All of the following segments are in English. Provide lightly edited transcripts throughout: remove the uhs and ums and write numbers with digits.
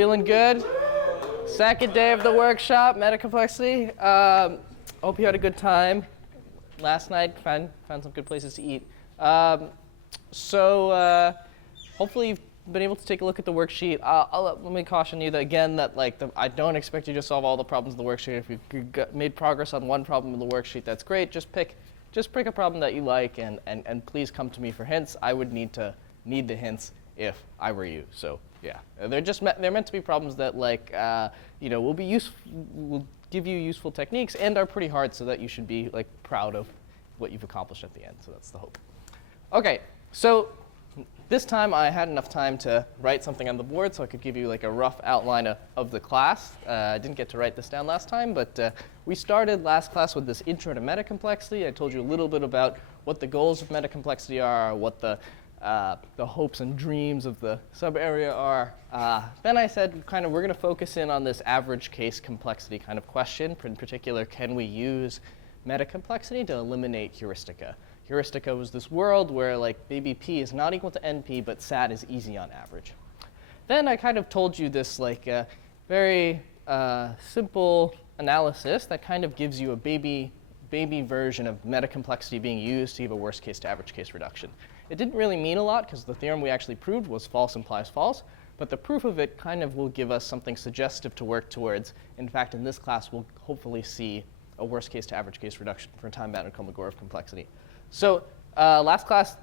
Feeling good? Second day of the workshop, Metacomplexity. Hope you had a good time last night. Found some good places to eat. Hopefully you've been able to take a look at the worksheet. Let me caution you that again that I don't expect you to solve all the problems in the worksheet. If you've made progress on one problem in the worksheet, that's great. Just pick a problem that you like and please come to me for hints. I would need the hints if I were you. So yeah, they're meant to be problems that will give you useful techniques and are pretty hard, so that you should be proud of what you've accomplished at the end. So that's the hope. Okay, so this time I had enough time to write something on the board, so I could give you a rough outline of the class. I didn't get to write this down last time, but we started last class with this intro to metacomplexity. I told you a little bit about what the goals of metacomplexity are, what the hopes and dreams of the sub-area are. Then I said we're going to focus in on this average case complexity kind of question. In particular, can we use metacomplexity to eliminate heuristica? Heuristica was this world where maybe p is not equal to np, but SAT is easy on average. Then I kind of told you this very simple analysis that kind of gives you a baby version of metacomplexity being used to give a worst case to average case reduction. It didn't really mean a lot because the theorem we actually proved was false implies false, but the proof of it kind of will give us something suggestive to work towards. In fact, in this class, we'll hopefully see a worst case to average case reduction for time-bounded Kolmogorov complexity. So last class,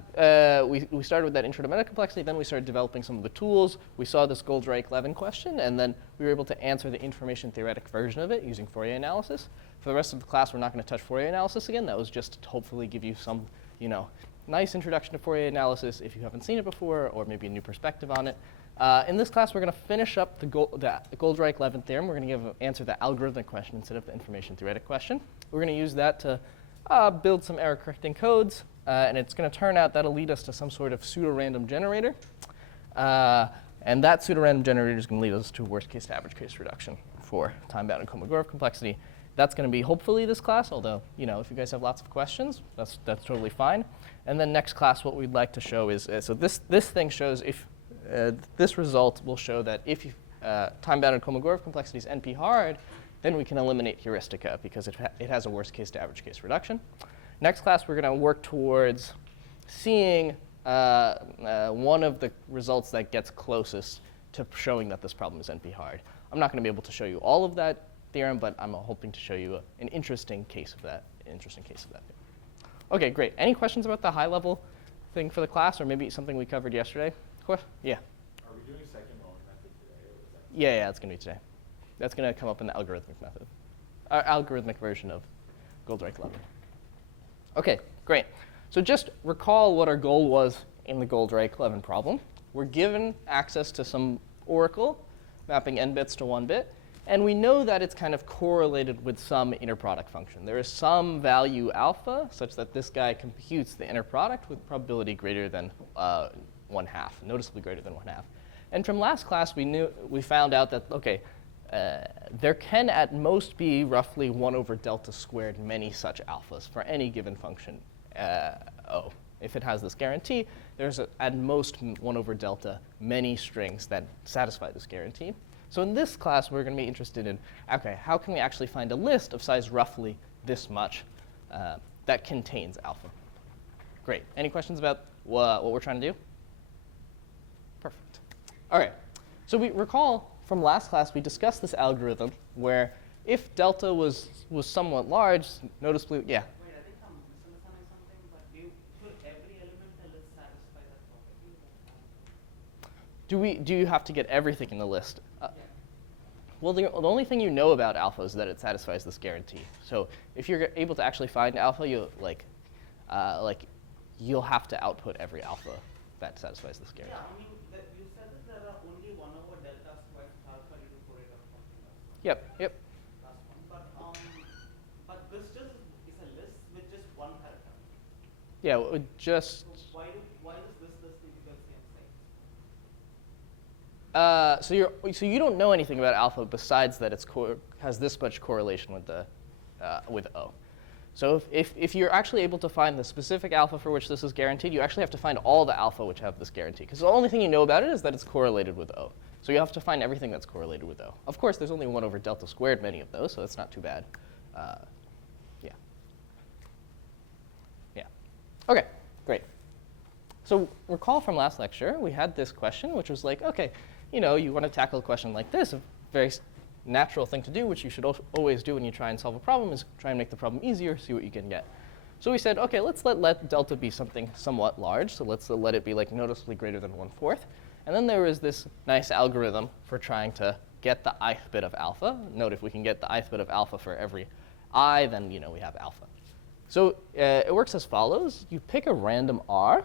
we started with that intro to metacomplexity. Then we started developing some of the tools. We saw this Goldreich-Levin question, and then we were able to answer the information theoretic version of it using Fourier analysis. For the rest of the class, we're not going to touch Fourier analysis again. That was just to hopefully give you some, nice introduction to Fourier analysis if you haven't seen it before, or maybe a new perspective on it. In this class, we're going to finish up the Goldreich-Levin theorem. We're going to answer the algorithmic question instead of the information theoretic question. We're going to use that to build some error-correcting codes, and it's going to turn out that'll lead us to some sort of pseudo-random generator. And that pseudo-random generator is going to lead us to worst case to average case reduction for time-bounded Kolmogorov complexity. That's going to be hopefully this class, although if you guys have lots of questions, that's totally fine. And then next class, what we'd like to show is, so this thing shows if, this result will show that if time-bounded Kolmogorov complexity is NP hard, then we can eliminate heuristica because it has a worst case to average case reduction. Next class, we're going to work towards seeing one of the results that gets closest to showing that this problem is NP hard. I'm not going to be able to show you all of that theorem, but I'm hoping to show you an interesting case of that. Okay, great. Any questions about the high-level thing for the class, or maybe something we covered yesterday? Yeah. Are we doing second mode method today? Or is that Yeah, it's going to be today. That's going to come up in the algorithmic method, algorithmic version of Goldreich-Levin. Okay, great. So just recall what our goal was in the Goldreich-Levin problem. We're given access to some oracle mapping n bits to 1 bit. And we know that it's kind of correlated with some inner product function. There is some value alpha such that this guy computes the inner product with probability greater than 1/2, noticeably greater than 1/2. And from last class, we found out that, okay, there can at most be roughly 1/delta squared many such alphas for any given function O. If it has this guarantee, there's at most 1/delta many strings that satisfy this guarantee. So in this class, we're going to be interested in, okay, how can we actually find a list of size roughly this much that contains alpha? Great. Any questions about what we're trying to do? Perfect. All right. So we recall from last class, we discussed this algorithm where if delta was somewhat large, noticeably, yeah? Wait, I think I'm misunderstanding something, but for every element, the list satisfy that property? Do you have to get everything in the list? Yeah. Well, the only thing you know about alpha is that it satisfies this guarantee. So if you're able to actually find alpha, you'll have to output every alpha that satisfies this guarantee. Yeah, I mean, you said that there are only 1/delta squared alpha due to Fourier of something. Yep. Last one. But this just is a list with just one character. Yeah, it would just. So why does this list need to be the same size? So you don't know anything about alpha besides that it has this much correlation with O. So if you're actually able to find the specific alpha for which this is guaranteed, you actually have to find all the alpha which have this guarantee. Because the only thing you know about it is that it's correlated with O. So you have to find everything that's correlated with O. Of course, there's only 1 over delta squared many of those, so that's not too bad. Yeah. Yeah. OK, great. So recall from last lecture, we had this question, which was like, OK, you want to tackle a question like this. A very natural thing to do, which you should always do when you try and solve a problem, is try and make the problem easier, see what you can get. So we said, OK, let's let delta be something somewhat large. So let's let it be like noticeably greater than 1/4. And then there was this nice algorithm for trying to get the ith bit of alpha. Note if we can get the ith bit of alpha for every I, then we have alpha. So it works as follows. You pick a random r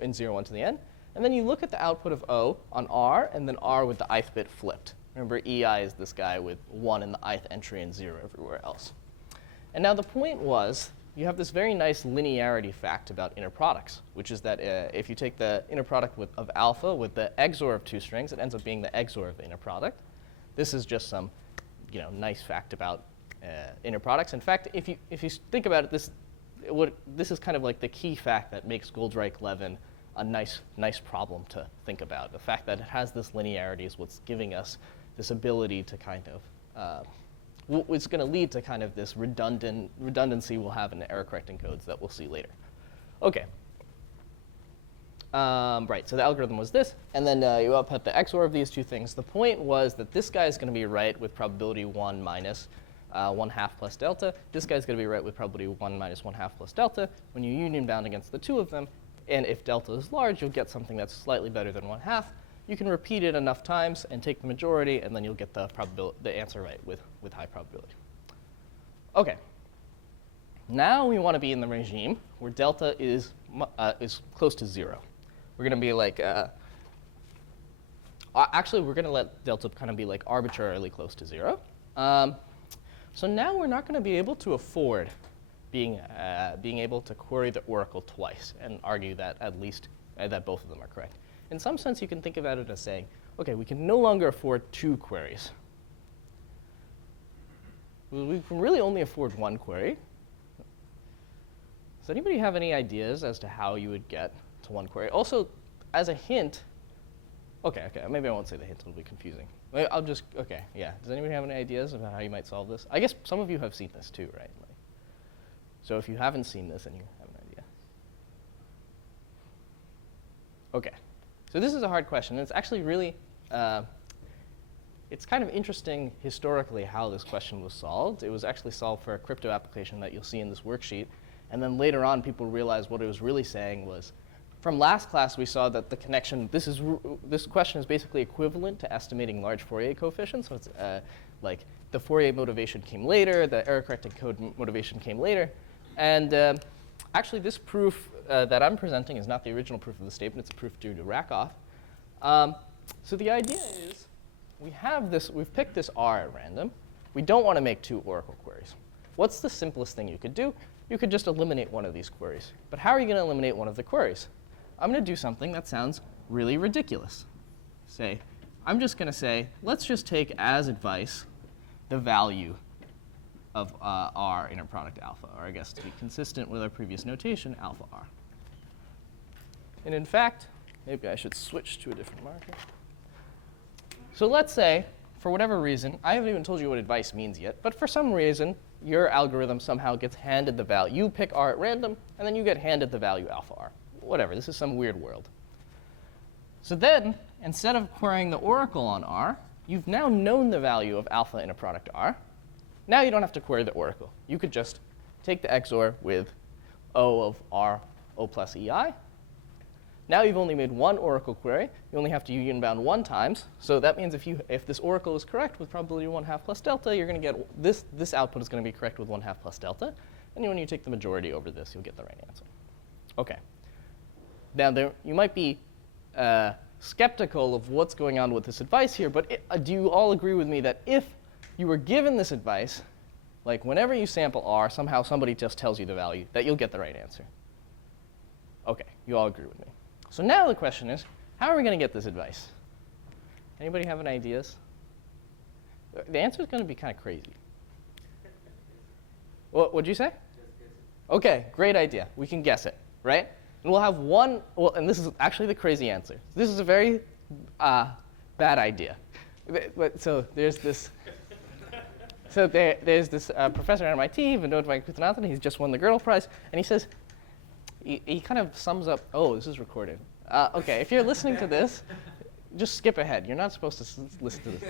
in 0, 1 to the n. And then you look at the output of O on R, and then R with the ith bit flipped. Remember, EI is this guy with 1 in the ith entry and 0 everywhere else. And now the point was, you have this very nice linearity fact about inner products, which is that if you take the inner product of alpha with the XOR of 2 strings, it ends up being the XOR of the inner product. This is just some nice fact about inner products. In fact, if you think about it, this is kind of like the key fact that makes Goldreich-Levin a nice problem to think about. The fact that it has this linearity is what's giving us this ability to kind of, it's going to lead to kind of this redundancy we'll have in the error correcting codes that we'll see later. OK. Right, so the algorithm was this. And then you output the XOR of these two things. The point was that this guy is going to be right with probability 1 minus 1/2 plus delta. This guy's going to be right with probability 1 minus 1/2 plus delta. When you union bound against the two of them, and if delta is large, you'll get something that's slightly better than 1/2. You can repeat it enough times and take the majority, and then you'll get the answer right with high probability. OK. Now we want to be in the regime where delta is close to 0. We're going to be like, actually, we're going to let delta kind of be like arbitrarily close to 0. So now we're not going to be able to afford being able to query the oracle twice and argue that at least that both of them are correct. In some sense, you can think about it as saying, OK, we can no longer afford 2 queries. We can really only afford 1 query. Does anybody have any ideas as to how you would get to 1 query? Also, as a hint, OK, maybe I won't say the hint. It'll be confusing. I'll just, OK, yeah. Does anybody have any ideas about how you might solve this? I guess some of you have seen this too, right? So if you haven't seen this, then you have an idea. OK. So this is a hard question. It's actually really, it's kind of interesting historically how this question was solved. It was actually solved for a crypto application that you'll see in this worksheet. And then later on, people realized what it was really saying was, from last class, we saw that the connection, this question is basically equivalent to estimating large Fourier coefficients. So it's like the Fourier motivation came later, the error correcting code motivation came later. And actually, this proof that I'm presenting is not the original proof of the statement. It's a proof due to Rakoff. So the idea is we've picked this R at random. We don't want to make 2 oracle queries. What's the simplest thing you could do? You could just eliminate one of these queries. But how are you going to eliminate one of the queries? I'm going to do something that sounds really ridiculous. I'm just going to say, let's just take as advice the value of R inner product alpha, or I guess to be consistent with our previous notation, alpha R. And in fact, maybe I should switch to a different marker. So let's say, for whatever reason, I haven't even told you what advice means yet, but for some reason, your algorithm somehow gets handed the value. You pick R at random, and then you get handed the value alpha R. Whatever, this is some weird world. So then, instead of querying the oracle on R, you've now known the value of alpha inner product R. Now you don't have to query the oracle. You could just take the XOR with O of R, O plus EI. Now you've only made 1 oracle query. You only have to union bound 1 times. So that means if this oracle is correct with probability 1/2 plus delta, you're going to get this output is going to be correct with 1/2 plus delta. And when you take the majority over this, you'll get the right answer. OK. Now you might be skeptical of what's going on with this advice here, but do you all agree with me that if you were given this advice, like whenever you sample R, somehow somebody just tells you the value, that you'll get the right answer? OK, you all agree with me. So now the question is, how are we going to get this advice? Anybody have any ideas? The answer is going to be kind of crazy. What'd you say? Just Okay, great idea. We can guess it, right? And we'll have one, well, and this is actually the crazy answer. This is a very bad idea. So there's this, there's this professor at MIT, Vinod Vankuthanathan. He's just won the Gödel Prize, and he says, he kind of sums up, oh, this is recorded. Okay, if you're listening to this, just skip ahead. You're not supposed to listen to this.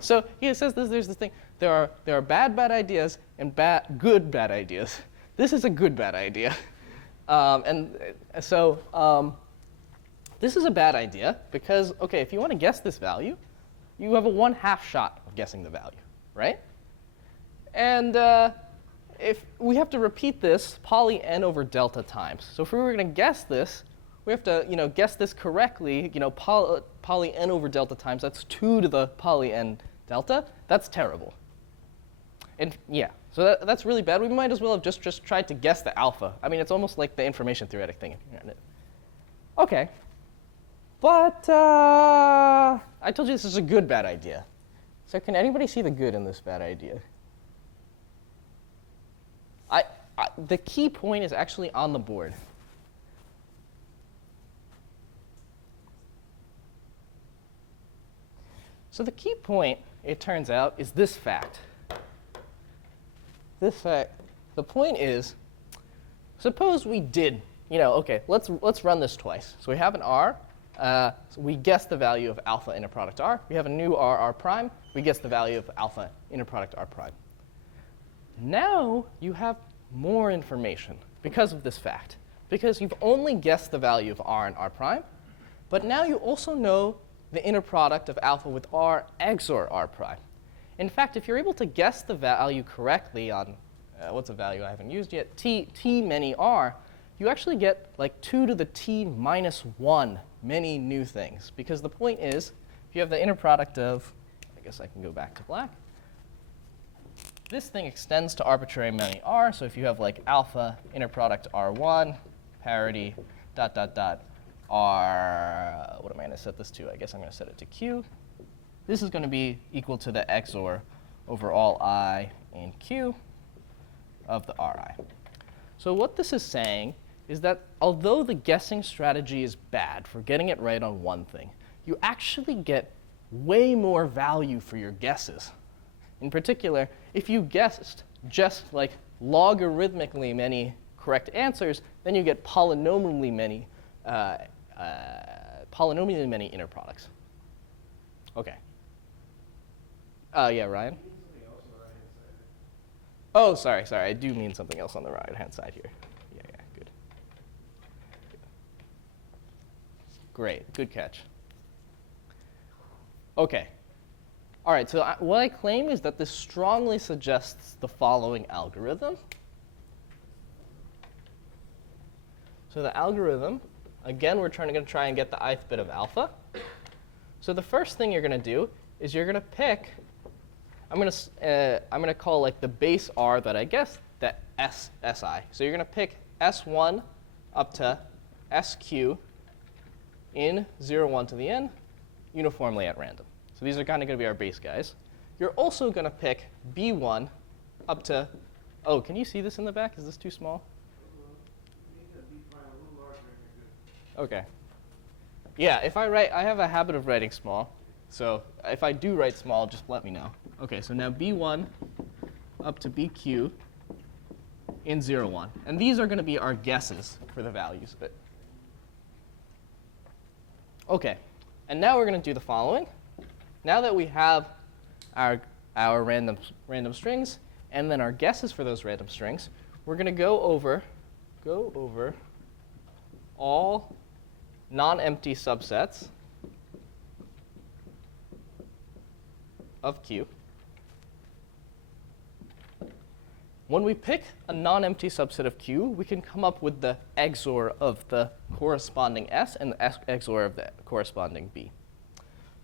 So he says there's this thing. There are bad ideas and good bad ideas. This is a good bad idea. This is a bad idea because, okay, if you want to guess this value, you have a 1/2 shot of guessing the value, right? And if we have to repeat this poly n over delta times. So if we were going to guess this, we have to guess this correctly. Poly n over delta times. That's 2 to the poly n delta. That's terrible. And yeah, so that's really bad. We might as well have just tried to guess the alpha. I mean, it's almost like the information theoretic thing. Okay. But I told you this is a good bad idea. So can anybody see the good in this bad idea? The key point is actually on the board. So the key point, it turns out, is this fact. This fact, the point is, suppose we did, okay, let's run this twice. So we have an R. So we guess the value of alpha inner product R. We have a new R prime. We guess the value of alpha inner product R prime. Now you have more information because of this fact. Because you've only guessed the value of R and R prime, but now you also know the inner product of alpha with R XOR R prime. In fact, if you're able to guess the value correctly on, what's a value I haven't used yet, t many R, you actually get like 2 to the t minus 1 many new things. Because the point is, if you have the inner product of, I guess I can go back to black, this thing extends to arbitrary many R. So if you have like alpha inner product R1, parity, R, what am I going to set this to? I guess I'm going to set it to Q. This is going to be equal to the XOR over all I in Q of the Ri. So what this is saying is that although the guessing strategy is bad for getting it right on one thing, you actually get way more value for your guesses. In particular, if you guessed just like logarithmically many correct answers, then you get polynomially many inner products. Okay. Yeah, Ryan? Oh, sorry. I do mean something else on the right-hand side here. Yeah, good. Great, good catch. Okay. All right, so what I claim is that this strongly suggests the following algorithm. So the algorithm, again, we're going to try and get the ith bit of alpha. So the first thing you're going to do is you're going to pick, I'm going to call like the base R that I guess the SI. So you're going to pick S1 up to SQ in 0, 1 to the n uniformly at random. So these are kind of going to be our base guys. You're also going to pick B1 up to, oh, can you see this in the back? Is this too small? Okay. Yeah, if I write, I have a habit of writing small. So if I do write small, just let me know. Okay, so now B1 up to BQ in 0, 1. And these are going to be our guesses for the values of it. Okay, and now we're going to do the following. Now that we have our random strings and then our guesses for those random strings, we're going to go over all non-empty subsets of Q. When we pick a non-empty subset of Q, we can come up with the XOR of the corresponding S and the XOR of the corresponding B.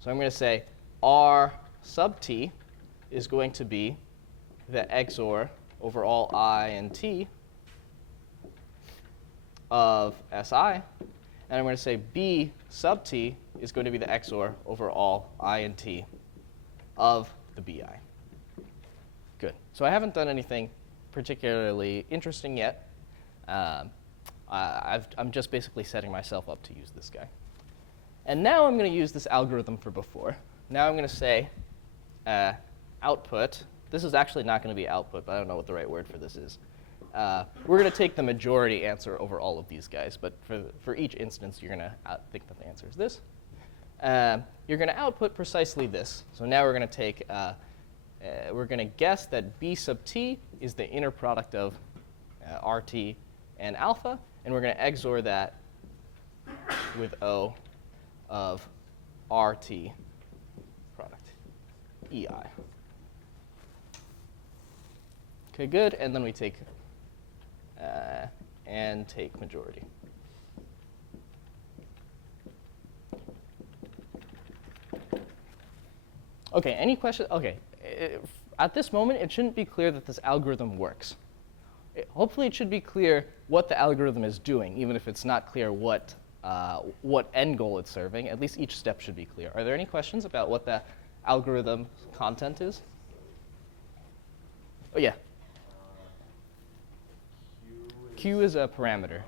So I'm going to say R sub T is going to be the XOR over all I and T of Si. And I'm going to say B sub T is going to be the XOR over all I and T of the BI. Good. So I haven't done anything particularly interesting yet. I'm just basically setting myself up to use this guy. And now I'm going to use this algorithm for before. Now I'm going to say output. This is actually not going to be output, but I don't know what the right word for this is. We're going to take the majority answer over all of these guys, but for each instance, you're going to think that the answer is this. You're going to output precisely this. So now we're going to take, we're going to guess that B sub t is the inner product of RT and alpha, and we're going to XOR that with O of RT product, EI. OK, good. And then we take majority. OK, any questions? OK, at this moment, it shouldn't be clear that this algorithm works. Hopefully, it should be clear what the algorithm is doing, even if it's not clear what end goal it's serving. At least each step should be clear. Are there any questions about what the algorithm content is? Oh, yeah. Q is a parameter.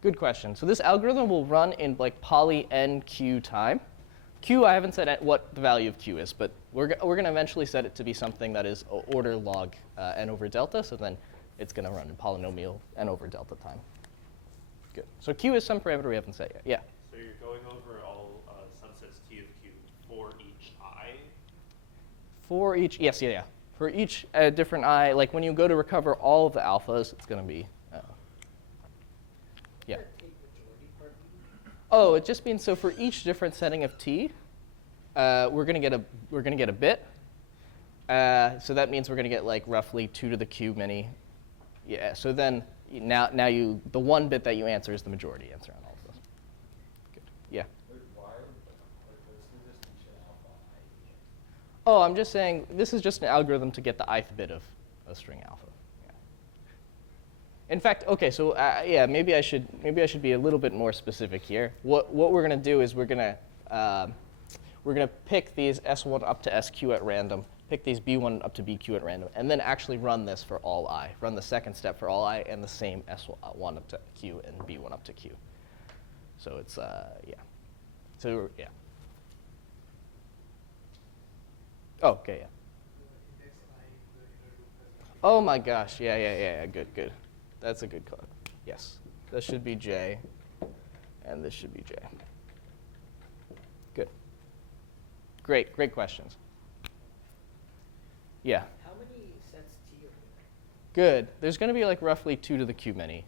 Good question. So this algorithm will run in like poly n q time. Q, I haven't said what the value of Q is, but we're going to eventually set it to be something that is order log n over delta. So then it's going to run in polynomial n over delta time. Good. So Q is some parameter we haven't set yet. Yeah. So you're going over all subsets T of Q for each I? For each, yes, yeah. For each different I, like when you go to recover all of the alphas, it's going to be, yeah. Oh, it just means so for each different setting of T, we're going to get a bit. So that means we're going to get like roughly 2 to the q many. Yeah. So then now the one bit that you answer is the majority answer on all of those. Good. Yeah. Oh, I'm just saying this is just an algorithm to get the ith bit of a string alpha. Yeah. In fact, okay, so yeah, maybe I should be a little bit more specific here. What we're going to do is we're going to pick these S1 up to SQ at random, pick these B1 up to BQ at random, and then actually run this for all I. Run the second step for all I and the same S1 up to Q and B1 up to Q. So it's yeah. So yeah. Oh, okay, yeah. Oh my gosh, yeah. Good. That's a good call. Yes, this should be J, and this should be J. Good. Great questions. Yeah. How many sets T are there? Good. There's going to be like roughly 2 to the q many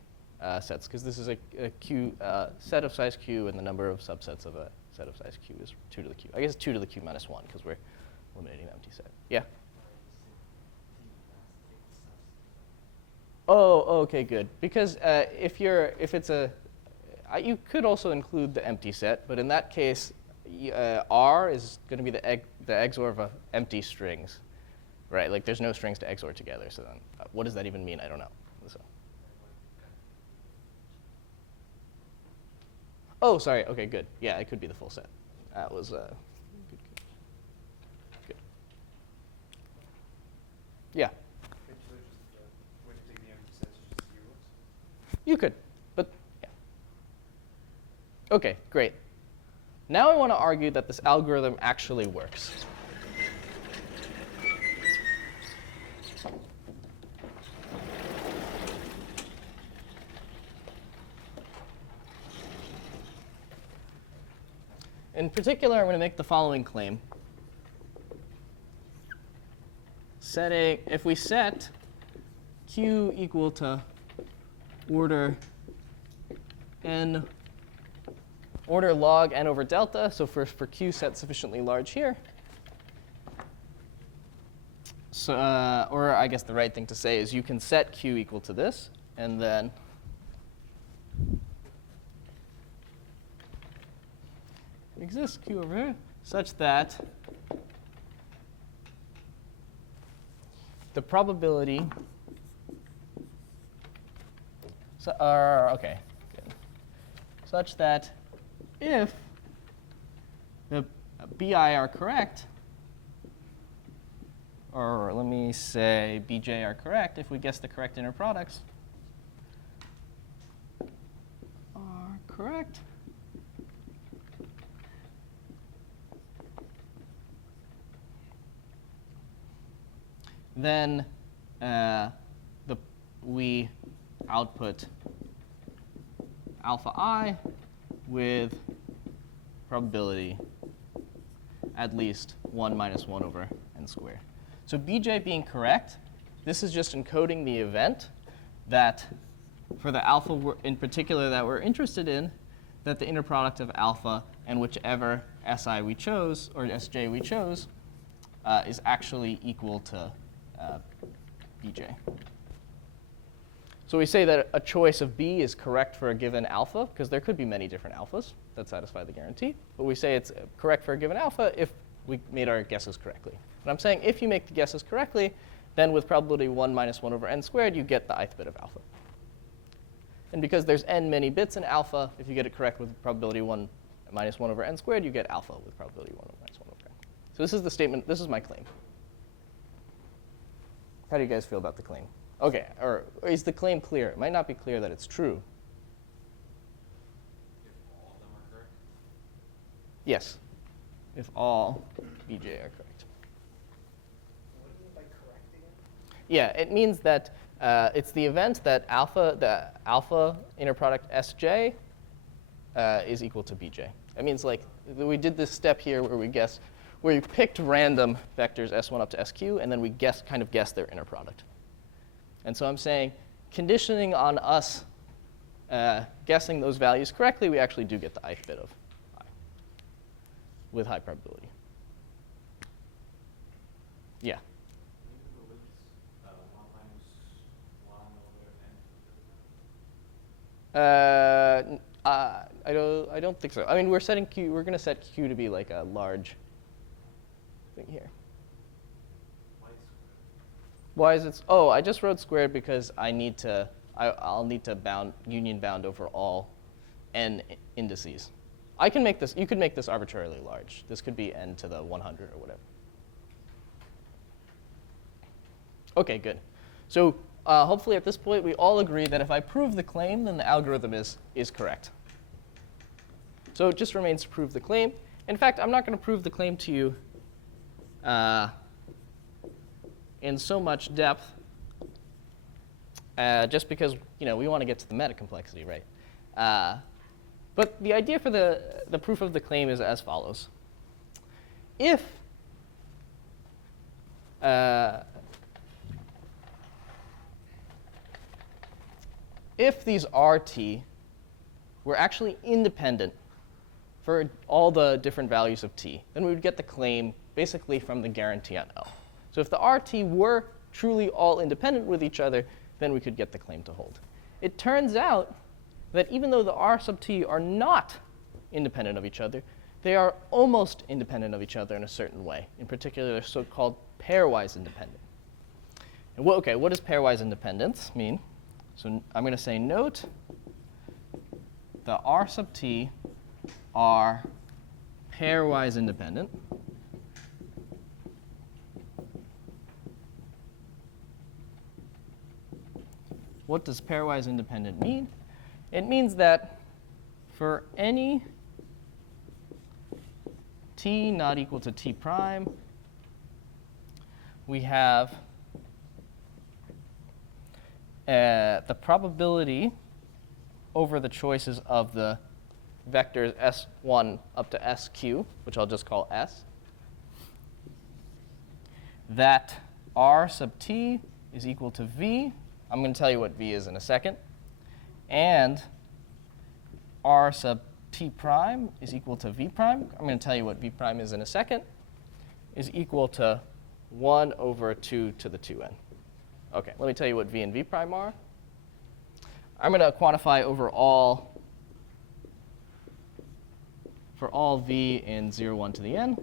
sets, because this is a q set of size q, and the number of subsets of a set of size q is 2 to the q. I guess it's 2 to the q minus 1, because we're eliminating the empty set. Yeah. Oh, okay, good. Because if it's a, you could also include the empty set, but in that case, R is going to be the XOR of empty strings, right? Like there's no strings to XOR together. So then, what does that even mean? I don't know. So. Oh, sorry. Okay, good. Yeah, it could be the full set. That was good. Yeah. You could, but yeah. OK, great. Now I want to argue that this algorithm actually works. In particular, I'm going to make the following claim. If we set Q equal to order log n over delta, so for Q set sufficiently large here, so, or I guess the right thing to say is you can set Q equal to this, and then exists Q over here such that the probability, okay, good. Such that if the BI are correct, or let me say bj are correct, if we guess the correct inner products are correct, then we output alpha I with probability at least 1 minus 1 over n squared. So bj being correct, this is just encoding the event that for the alpha in particular that we're interested in, that the inner product of alpha and whichever si we chose, or sj we chose, is actually equal to bj. So we say that a choice of B is correct for a given alpha, because there could be many different alphas that satisfy the guarantee. But we say it's correct for a given alpha if we made our guesses correctly. And I'm saying if you make the guesses correctly, then with probability 1 minus 1 over n squared, you get the ith bit of alpha. And because there's n many bits in alpha, if you get it correct with probability 1 minus 1 over n squared, you get alpha with probability 1 minus 1 over n. So this is the statement. This is my claim. How do you guys feel about the claim? OK, or is the claim clear? It might not be clear that it's true. If all of them are correct? Yes, if all bj are correct. What do you mean by correcting it? Yeah, it means that it's the event that the alpha inner product sj is equal to bj. It means like we did this step here where we picked random vectors s1 up to sq, and then we kind of guessed their inner product. And so I'm saying, conditioning on us guessing those values correctly, we actually do get the ith bit of I with high probability. Yeah. Even the limits 1 minus 1 over n. I don't think so. I mean, we're going to set q to be like a large thing here. Why is it? Oh, I just wrote squared because I'll need to union bound over all n indices. I can make this. You could make this arbitrarily large. This could be n to the 100 or whatever. OK, good. So hopefully at this point we all agree that if I prove the claim, then the algorithm is correct. So it just remains to prove the claim. In fact, I'm not going to prove the claim to you in so much depth, just because we want to get to the metacomplexity, right? But the idea for the proof of the claim is as follows. If these RT were actually independent for all the different values of t, then we would get the claim basically from the guarantee on L. So if the RT were truly all independent with each other, then we could get the claim to hold. It turns out that even though the R sub t are not independent of each other, they are almost independent of each other in a certain way. In particular, they're so-called pairwise independent. And what does pairwise independence mean? So I'm going to say note the R sub t are pairwise independent. What does pairwise independent mean? It means that for any t not equal to t prime, we have the probability over the choices of the vectors s1 up to sq, which I'll just call s, that r sub t is equal to v. I'm going to tell you what v is in a second. And r sub t prime is equal to v prime. I'm going to tell you what v prime is in a second, is equal to 1 over 2 to the 2n. OK, let me tell you what v and v prime are. I'm going to quantify over for all v in 0, 1 to the n,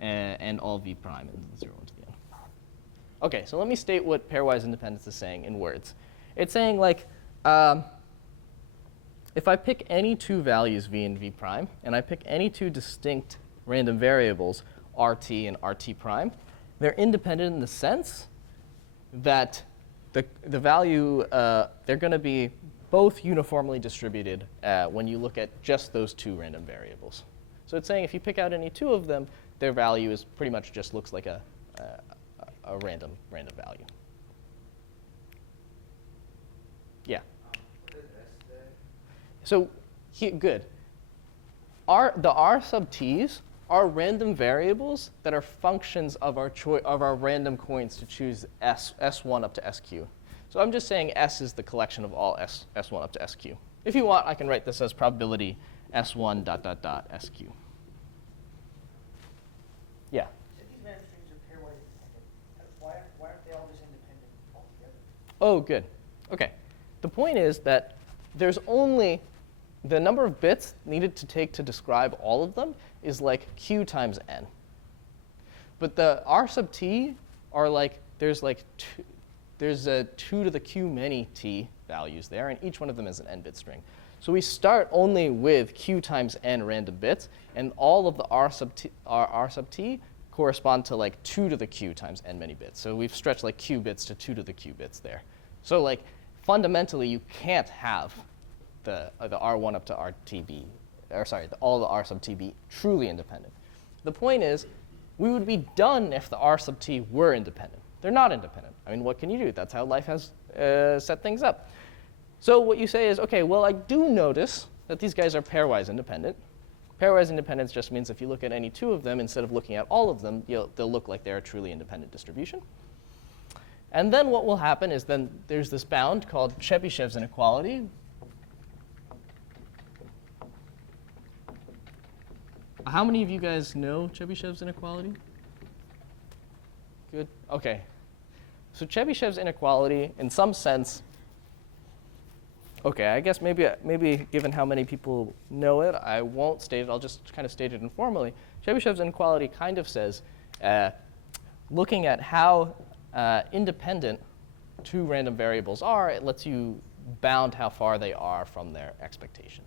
and all v prime in 0, 1 to the n. OK, so let me state what pairwise independence is saying in words. It's saying, like, if I pick any two values, v and v prime, and I pick any two distinct random variables, rt and rt prime, they're independent in the sense that the value, they're going to be both uniformly distributed when you look at just those two random variables. So it's saying if you pick out any two of them, their value is pretty much just looks like a random value. Yeah. What is S there? So good. The R sub t's are random variables that are functions of our random coins to choose S1 up to SQ. So I'm just saying S is the collection of all S1 up to SQ. If you want, I can write this as probability S1 dot dot dot SQ. Yeah. So these random strings are pairwise independent. Why aren't they all just independent altogether? Oh, good. OK. The point is that there's only the number of bits needed to take to describe all of them is like q times n. But the R sub t are like, there's a 2 to the q many t values there, and each one of them is an n-bit string. So we start only with q times n random bits, and all of the R sub t correspond to like 2 to the q times n many bits. So we've stretched like q bits to 2 to the q bits there. So like fundamentally, you can't have the R1 up to RTB, or sorry, all the R sub t be truly independent. The point is, we would be done if the R sub t were independent. They're not independent. I mean, what can you do? That's how life has set things up. So what you say is, OK, well, I do notice that these guys are pairwise independent. Pairwise independence just means if you look at any two of them, instead of looking at all of them, they'll look like they're a truly independent distribution. And then what will happen is then there's this bound called Chebyshev's inequality. How many of you guys know Chebyshev's inequality? Good. OK. So Chebyshev's inequality, in some sense, OK, I guess maybe given how many people know it, I won't state it. I'll just kind of state it informally. Chebyshev's inequality kind of says, looking at how independent two random variables are, it lets you bound how far they are from their expectation.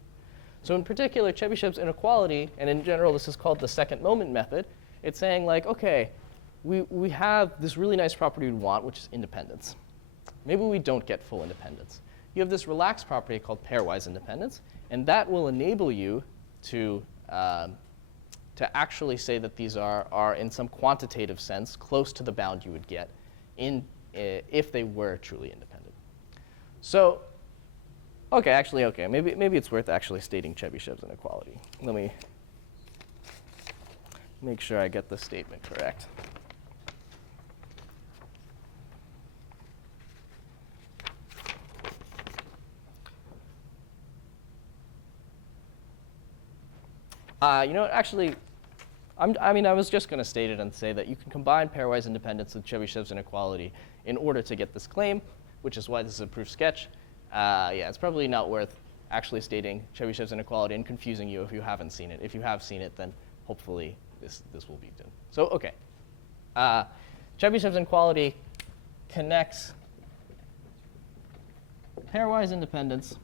So in particular, Chebyshev's inequality, and in general, this is called the second moment method. It's saying like, OK, we have this really nice property we want, which is independence. Maybe we don't get full independence. You have this relaxed property called pairwise independence, and that will enable you to actually say that these are in some quantitative sense close to the bound you would get if they were truly independent. So, OK, maybe it's worth actually stating Chebyshev's inequality. Let me make sure I get the statement correct. You know what, actually, I was just going to state it and say that you can combine pairwise independence with Chebyshev's inequality in order to get this claim, which is why this is a proof sketch. Yeah, it's probably not worth actually stating Chebyshev's inequality and confusing you if you haven't seen it. If you have seen it, then hopefully this will be done. So, OK. Chebyshev's inequality connects pairwise independence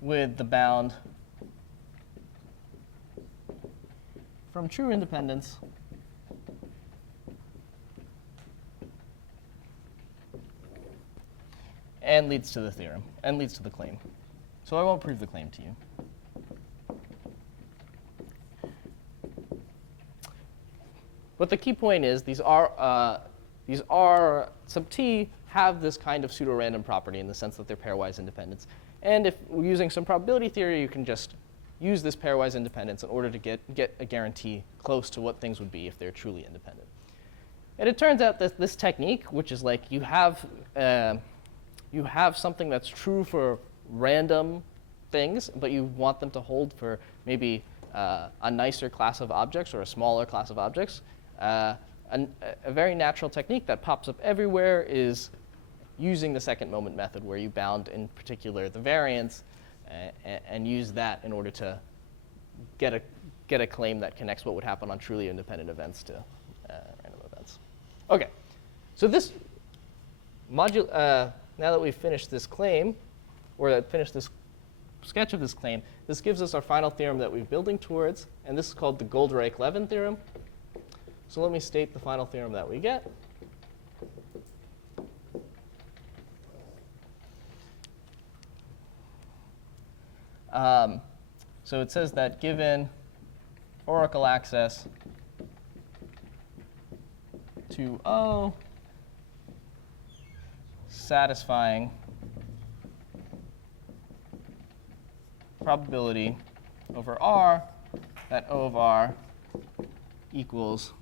with the bound from true independence and leads to the theorem, and leads to the claim. So I won't prove the claim to you. But the key point is these R sub t have this kind of pseudo-random property in the sense that they're pairwise independence. And if we're using some probability theory, you can just use this pairwise independence in order to get a guarantee close to what things would be if they're truly independent. And it turns out that this technique, which is like you have something that's true for random things, but you want them to hold for maybe a nicer class of objects or a smaller class of objects. A very natural technique that pops up everywhere is using the second moment method, where you bound, in particular, the variance, and use that in order to get a claim that connects what would happen on truly independent events to random events. OK, so this module, now that we've finished this claim, or finished this sketch of this claim, this gives us our final theorem that we're building towards, and this is called the Goldreich-Levin theorem. So let me state the final theorem that we get. So it says that given oracle access to O satisfying probability over R that O of R equals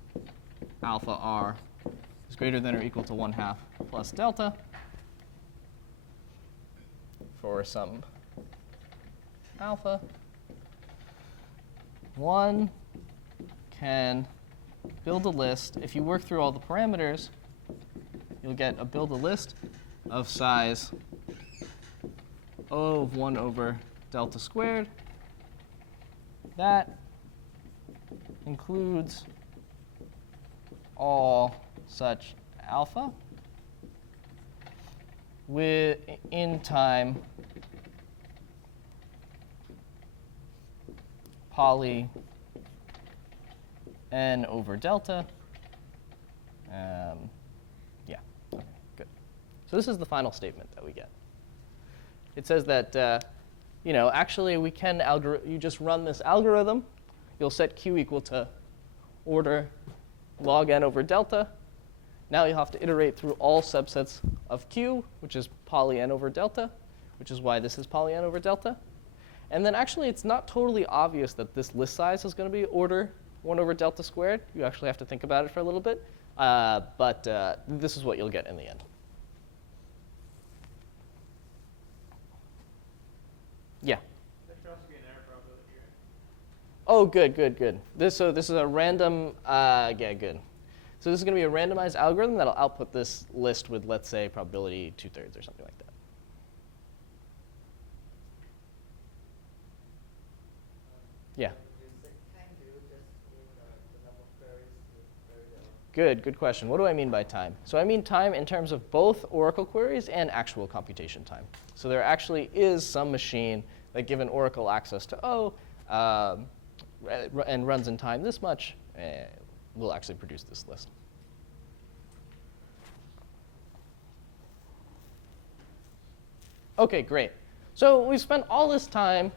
alpha R is greater than or equal to 1/2 plus delta for some alpha, one can build a list. If you work through all the parameters, you'll get a build a list of size O of 1 over delta squared. That includes all such alpha in time poly n over delta. Yeah, okay, good. So this is the final statement that we get. It says that, actually we can, you just run this algorithm. You'll set q equal to order log n over delta. Now you'll have to iterate through all subsets of q, which is poly n over delta, which is why this is poly n over delta. And then actually, it's not totally obvious that this list size is going to be order 1 over delta squared. You actually have to think about it for a little bit. But this is what you'll get in the end. Yeah? Spectroscopy and error probability, right? Oh, good. So this is a random, yeah, good. So this is going to be a randomized algorithm that'll output this list with, let's say, probability 2/3 or something like that. Yeah. Good question. What do I mean by time? So I mean time in terms of both Oracle queries and actual computation time. So there actually is some machine that, given Oracle access to O and runs in time this much, will actually produce this list. OK, great. So we've spent all this time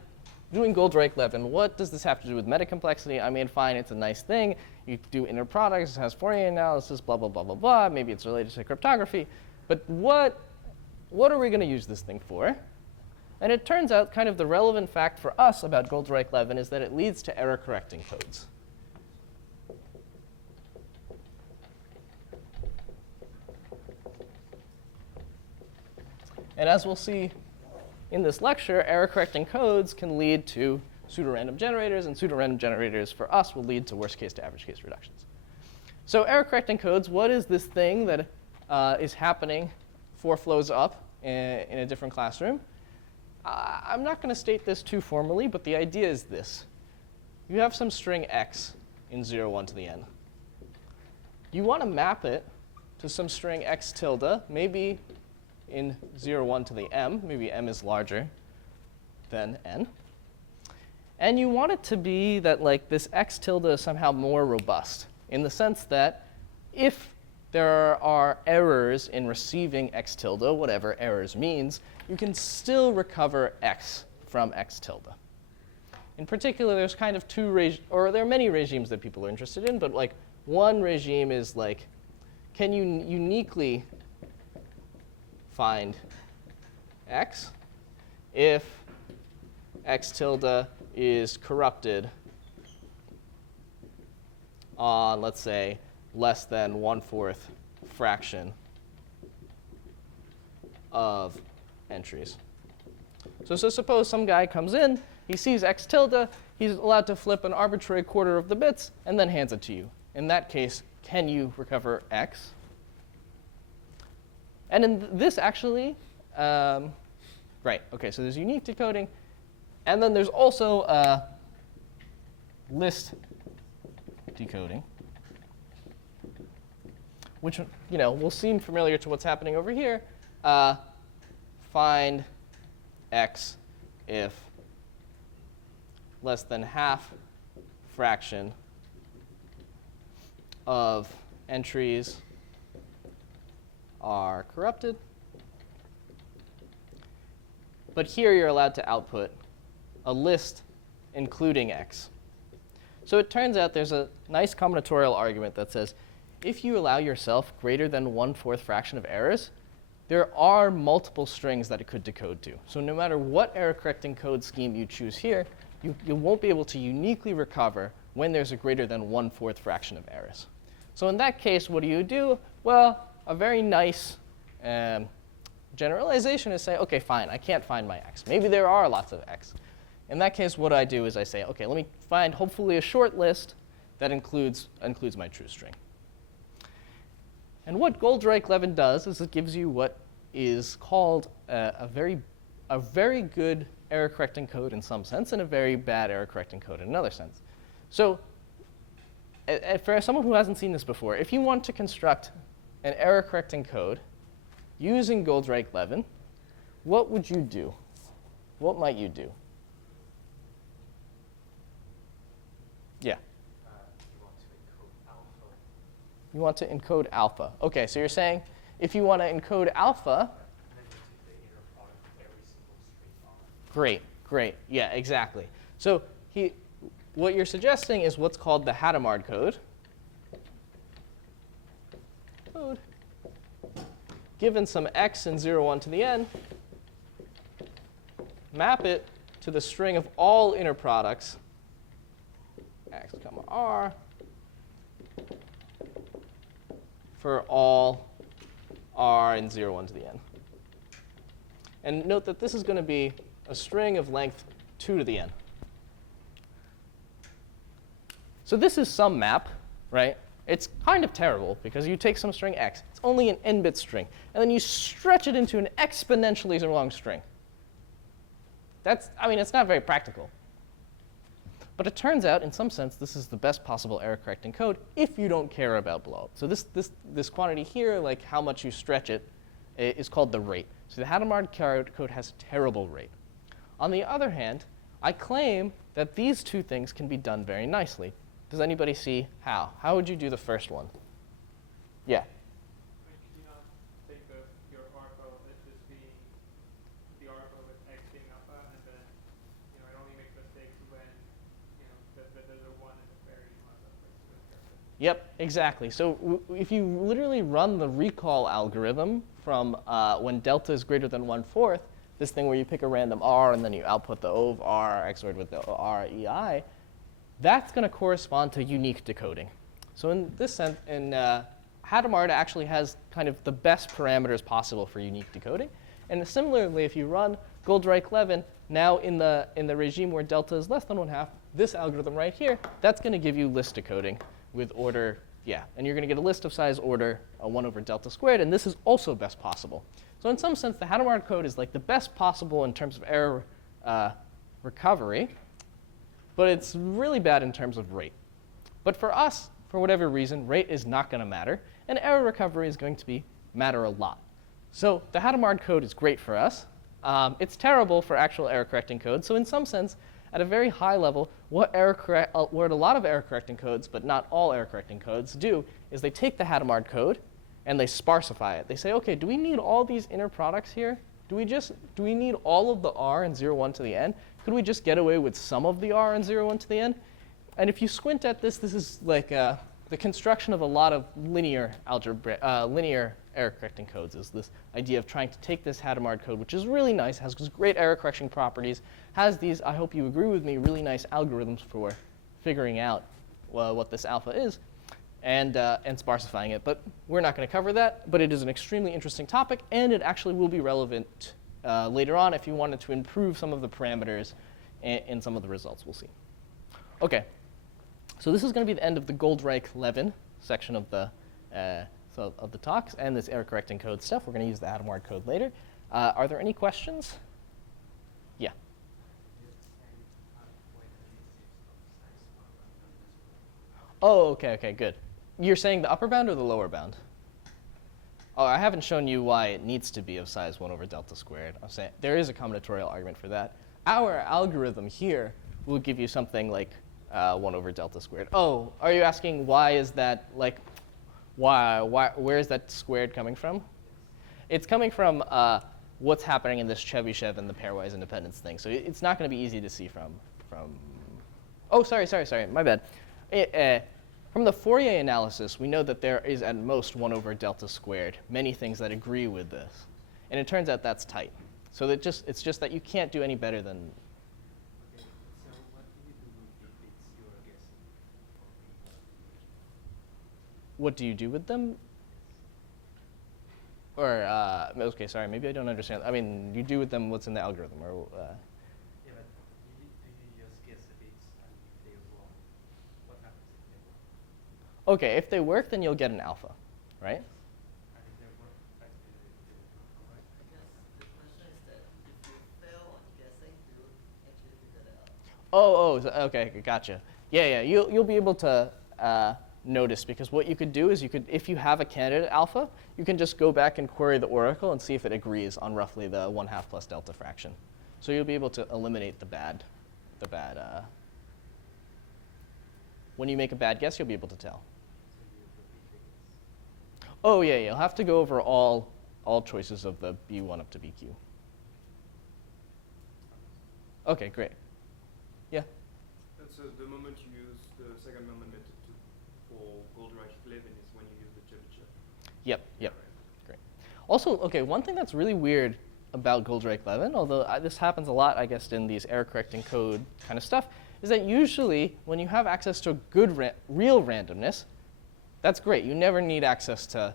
doing Goldreich-Levin. What does this have to do with metacomplexity? I mean, fine, it's a nice thing. You do inner products, it has Fourier analysis, blah, blah, blah, blah, blah. Maybe it's related to cryptography. But what are we going to use this thing for? And it turns out kind of the relevant fact for us about Goldreich-Levin is that it leads to error-correcting codes. And as we'll see in this lecture, error-correcting codes can lead to pseudorandom generators, and pseudorandom generators for us will lead to worst-case to average-case reductions. So error-correcting codes, what is this thing that is happening 4 flows up in a different classroom? I'm not going to state this too formally, but the idea is this. You have some string x in 0, 1 to the n. You want to map it to some string x tilde, maybe in 0, 1 to the m. Maybe m is larger than n. And you want it to be that like this x tilde is somehow more robust, in the sense that if there are errors in receiving x tilde, whatever errors means, you can still recover x from x tilde. In particular, there's kind of there are many regimes that people are interested in, but like one regime is like, can you uniquely find x if x tilde is corrupted on, let's say, less than 1/4 fraction of entries. So suppose some guy comes in, he sees x tilde, he's allowed to flip an arbitrary quarter of the bits, and then hands it to you. In that case, can you recover x? And in this actually, right, OK, so there's unique decoding. And then there's also list decoding, which will seem familiar to what's happening over here. Find x if less than half fraction of entries are corrupted. But here you're allowed to output a list including x. So it turns out there's a nice combinatorial argument that says if you allow yourself greater than 1/4 fraction of errors, there are multiple strings that it could decode to. So no matter what error correcting code scheme you choose here, you won't be able to uniquely recover when there's a greater than 1/4 fraction of errors. So in that case, what do? Well, a very nice generalization is say, OK, fine, I can't find my x. Maybe there are lots of x. In that case, what I do is I say, OK, let me find hopefully a short list that includes my true string. And what Goldrake-Levin does is it gives you what is called a very good error correcting code in some sense and a very bad error correcting code in another sense. So for someone who hasn't seen this before, if you want to construct an error correcting code using Goldrake-Levin, what would you do? What might you do? Yeah. You want to encode alpha. OK, so you're saying if you want to encode alpha, great. Yeah, exactly. So what you're suggesting is what's called the Hadamard code. Given some x and 0, 1 to the n, map it to the string of all inner products, x comma r, for all r and 0, 1 to the n. And note that this is going to be a string of length 2 to the n. So this is some map, right? It's kind of terrible because you take some string x. It's only an n-bit string. And then you stretch it into an exponentially long string. It's not very practical. But it turns out, in some sense, this is the best possible error correcting code if you don't care about blowup. So this quantity here, like how much you stretch it, is called the rate. So the Hadamard code has terrible rate. On the other hand, I claim that these two things can be done very nicely. Does anybody see how? How would you do the first one? Yeah. Could you not think of your ARPA as just being the ARPA with x being alpha, and then it only makes mistakes when there's a 1 in the query you want to. Yep, exactly. So if you literally run the recall algorithm from when delta is greater than 1/4, this thing where you pick a random r and then you output the O of r XORed with the r ei, that's going to correspond to unique decoding. So in this sense, Hadamard actually has kind of the best parameters possible for unique decoding. And similarly, if you run Goldrake-Levin, now in the regime where delta is less than 1/2, this algorithm right here, that's going to give you list decoding with order, and you're going to get a list of size order 1 over delta squared, and this is also best possible. So in some sense, the Hadamard code is like the best possible in terms of error recovery, but it's really bad in terms of rate. But for us, for whatever reason, rate is not going to matter, and error recovery is going to matter a lot. So the Hadamard code is great for us. It's terrible for actual error correcting code. So in some sense, at a very high level, what a lot of error correcting codes, but not all error correcting codes, do is they take the Hadamard code and they sparsify it. They say, OK, do we need all these inner products here? Do we need all of the r and 0, 1 to the n? Could we just get away with some of the r and 0, 1 to the n? And if you squint at this, this is like the construction of a lot of linear error correcting codes is this idea of trying to take this Hadamard code, which is really nice, has great error correction properties, has these, I hope you agree with me, really nice algorithms for figuring out what this alpha is, and sparsifying it. But we're not going to cover that. But it is an extremely interesting topic, and it actually will be relevant later on if you wanted to improve some of the parameters in some of the results we'll see. OK. So this is going to be the end of the Goldrake-Levin section of the talks and this error correcting code stuff. We're going to use the Hadamard code later. Are there any questions? Yeah. Oh, OK, good. You're saying the upper bound or the lower bound? Oh, I haven't shown you why it needs to be of size 1 over delta squared. I'm saying there is a combinatorial argument for that. Our algorithm here will give you something like 1 over delta squared. Oh, are you asking why is that, like, where is that squared coming from? It's coming from what's happening in this Chebyshev and the pairwise independence thing. So it's not going to be easy to see from. Oh, sorry, my bad. From the Fourier analysis, we know that there is at most 1 over delta squared, many things that agree with this. And it turns out that's tight. So it's just that you can't do any better than. Okay, so what do you do if it's your guessing? What do you do with them? Or, OK, sorry, maybe I don't understand. I mean, you do with them what's in the algorithm. Or, Yeah, but do you just guess the bits and if they are wrong, what happens if they work? OK, if they work, then you'll get an alpha, right? And if they work, like they were not correct? Yes, the question is that if you fail on guessing, do you actually figure that out? OK, gotcha. Yeah, you'll be able to notice, because what you could do is if you have a candidate alpha, you can just go back and query the oracle and see if it agrees on roughly the 1/2 plus delta fraction. So you'll be able to eliminate the bad. When you make a bad guess, you'll be able to tell. So you repeat the guess. Oh yeah, you'll have to go over all choices of the B1 up to BQ. OK, great. Yeah. And so the moment you use the second moment method for Goldreich-Levin is when you use the Chebyshev. Yep. Great. Also, OK, one thing that's really weird about Goldreich-Levin, although this happens a lot, I guess, in these error-correcting code kind of stuff, is that usually when you have access to good real randomness, that's great. You never need access to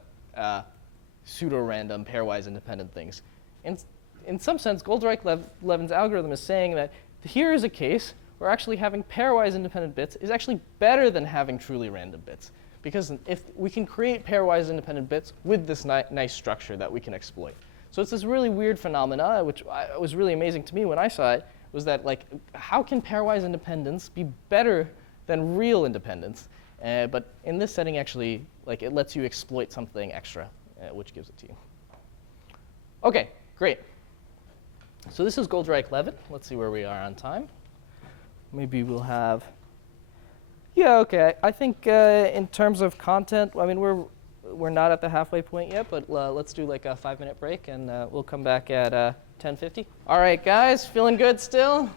pseudo-random, pairwise independent things. In some sense, Goldreich-Levin's algorithm is saying that here is a case where actually having pairwise independent bits is actually better than having truly random bits. Because if we can create pairwise independent bits with this nice structure that we can exploit. So it's this really weird phenomena, which was really amazing to me when I saw it, was that, like, how can pairwise independence be better than real independence? But in this setting, actually, like, it lets you exploit something extra, which gives it to you. OK, great. So this is Goldreich-Levin. Let's see where we are on time. Maybe we'll have. Yeah, OK. I think in terms of content, I mean, we're not at the halfway point yet, but let's do like a 5-minute break, and we'll come back at 10:50. All right, guys, feeling good still?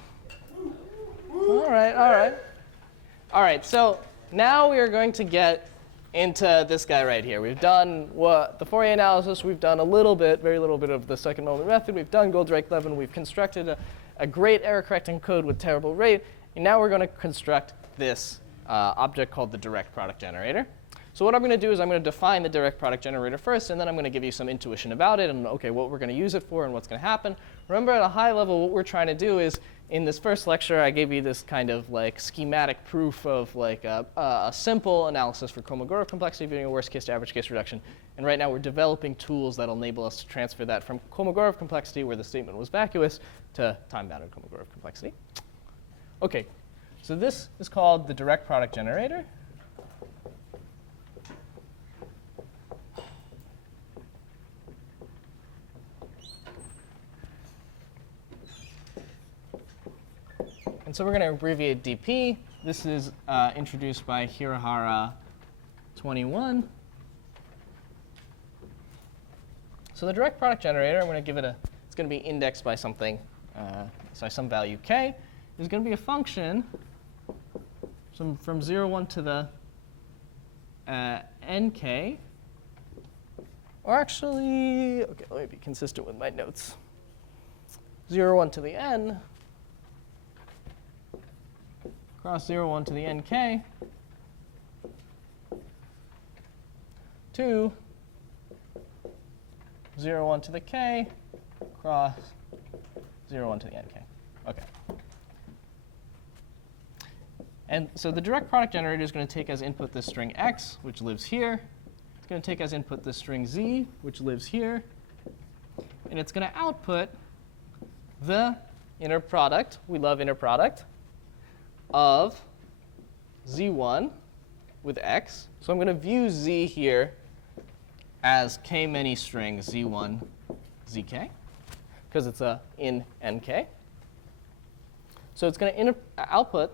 All right. So now we are going to get into this guy right here. We've done the Fourier analysis. We've done a little bit, very little bit of the second moment method. We've done Goldreich-Levin. We've constructed a great error-correcting code with terrible rate. And now we're going to construct this object called the direct product generator. So what I'm going to do is I'm going to define the direct product generator first, and then I'm going to give you some intuition about it and, OK, what we're going to use it for and what's going to happen. Remember, at a high level, what we're trying to do is, in this first lecture, I gave you this kind of like schematic proof of like a simple analysis for Kolmogorov complexity, viewing a worst case to average case reduction. And right now, we're developing tools that will enable us to transfer that from Kolmogorov complexity, where the statement was vacuous, to time-bounded Kolmogorov complexity. OK, so this is called the direct product generator. And so we're going to abbreviate DP. This is introduced by Hirahara 21. So the direct product generator, I'm going to give it it's going to be indexed by something, so some value k. There's going to be a function from 0, 1 to the nk. Or actually, OK, let me be consistent with my notes. 0, 1 to the n. Cross 0, 1 to the nk, 2, 0, 1 to the k, cross 0, 1 to the nk. OK. And so the direct product generator is going to take as input this string x, which lives here. It's going to take as input this string z, which lives here. And it's going to output the inner product. We love inner product of z1 with x. So I'm going to view z here as k many strings z1 zk, because it's in nk. So it's going to output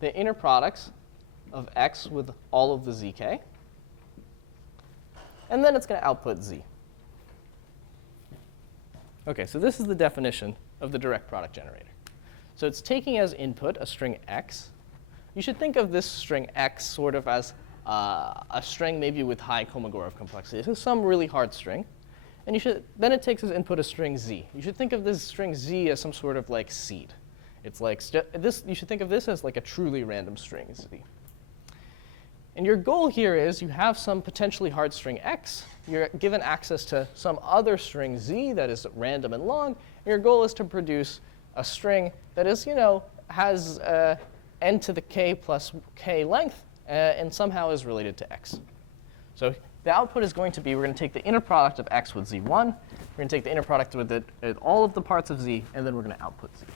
the inner products of x with all of the zk. And then it's going to output z. OK, so this is the definition of the direct product generator. So it's taking as input a string x. You should think of this string x sort of as a string maybe with high Kolmogorov complexity. This is some really hard string. And then it takes as input a string z. You should think of this string z as some sort of like seed. It's like you should think of this as like a truly random string z. And your goal here is you have some potentially hard string x. You're given access to some other string z that is random and long. And your goal is to produce a string that is, has n to the k plus k length and somehow is related to x. So the output is going to be, we're going to take the inner product of x with z1. We're going to take the inner product with all of the parts of z, and then we're going to output z.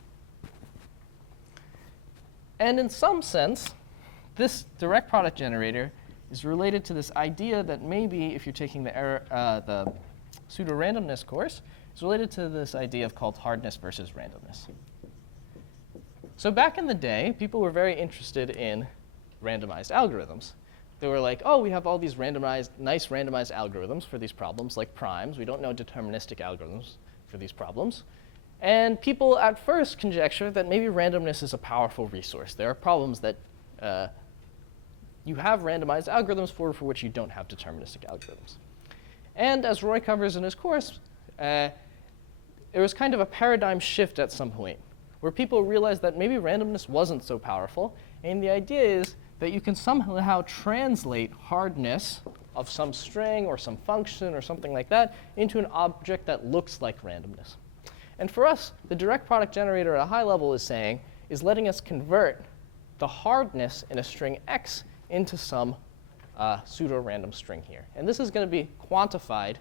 And in some sense, this direct product generator is related to this idea that maybe if you're taking the pseudo-randomness course, it's related to this idea called hardness versus randomness. So back in the day, people were very interested in randomized algorithms. They were like, oh, we have all these nice randomized algorithms for these problems, like primes. We don't know deterministic algorithms for these problems. And people at first conjecture that maybe randomness is a powerful resource. There are problems that you have randomized algorithms for which you don't have deterministic algorithms. And as Roy covers in his course, there was kind of a paradigm shift at some point where people realized that maybe randomness wasn't so powerful. And the idea is that you can somehow translate hardness of some string or some function or something like that into an object that looks like randomness. And for us, the direct product generator at a high level is letting us convert the hardness in a string x into some pseudo-random string here. And this is going to be quantified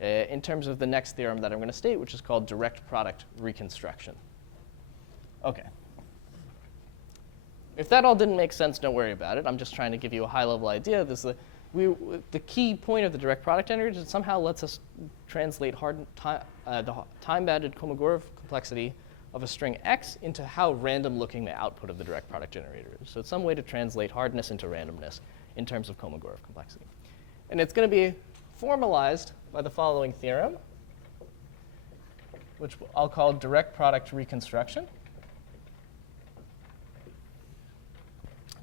in terms of the next theorem that I'm going to state, which is called direct product reconstruction. OK. If that all didn't make sense, don't worry about it. I'm just trying to give you a high-level idea. The key point of the direct product generator is it somehow lets us translate the time-bounded Kolmogorov complexity of a string x into how random-looking the output of the direct product generator is. So it's some way to translate hardness into randomness in terms of Kolmogorov complexity. And it's going to be formalized by the following theorem, which I'll call direct product reconstruction.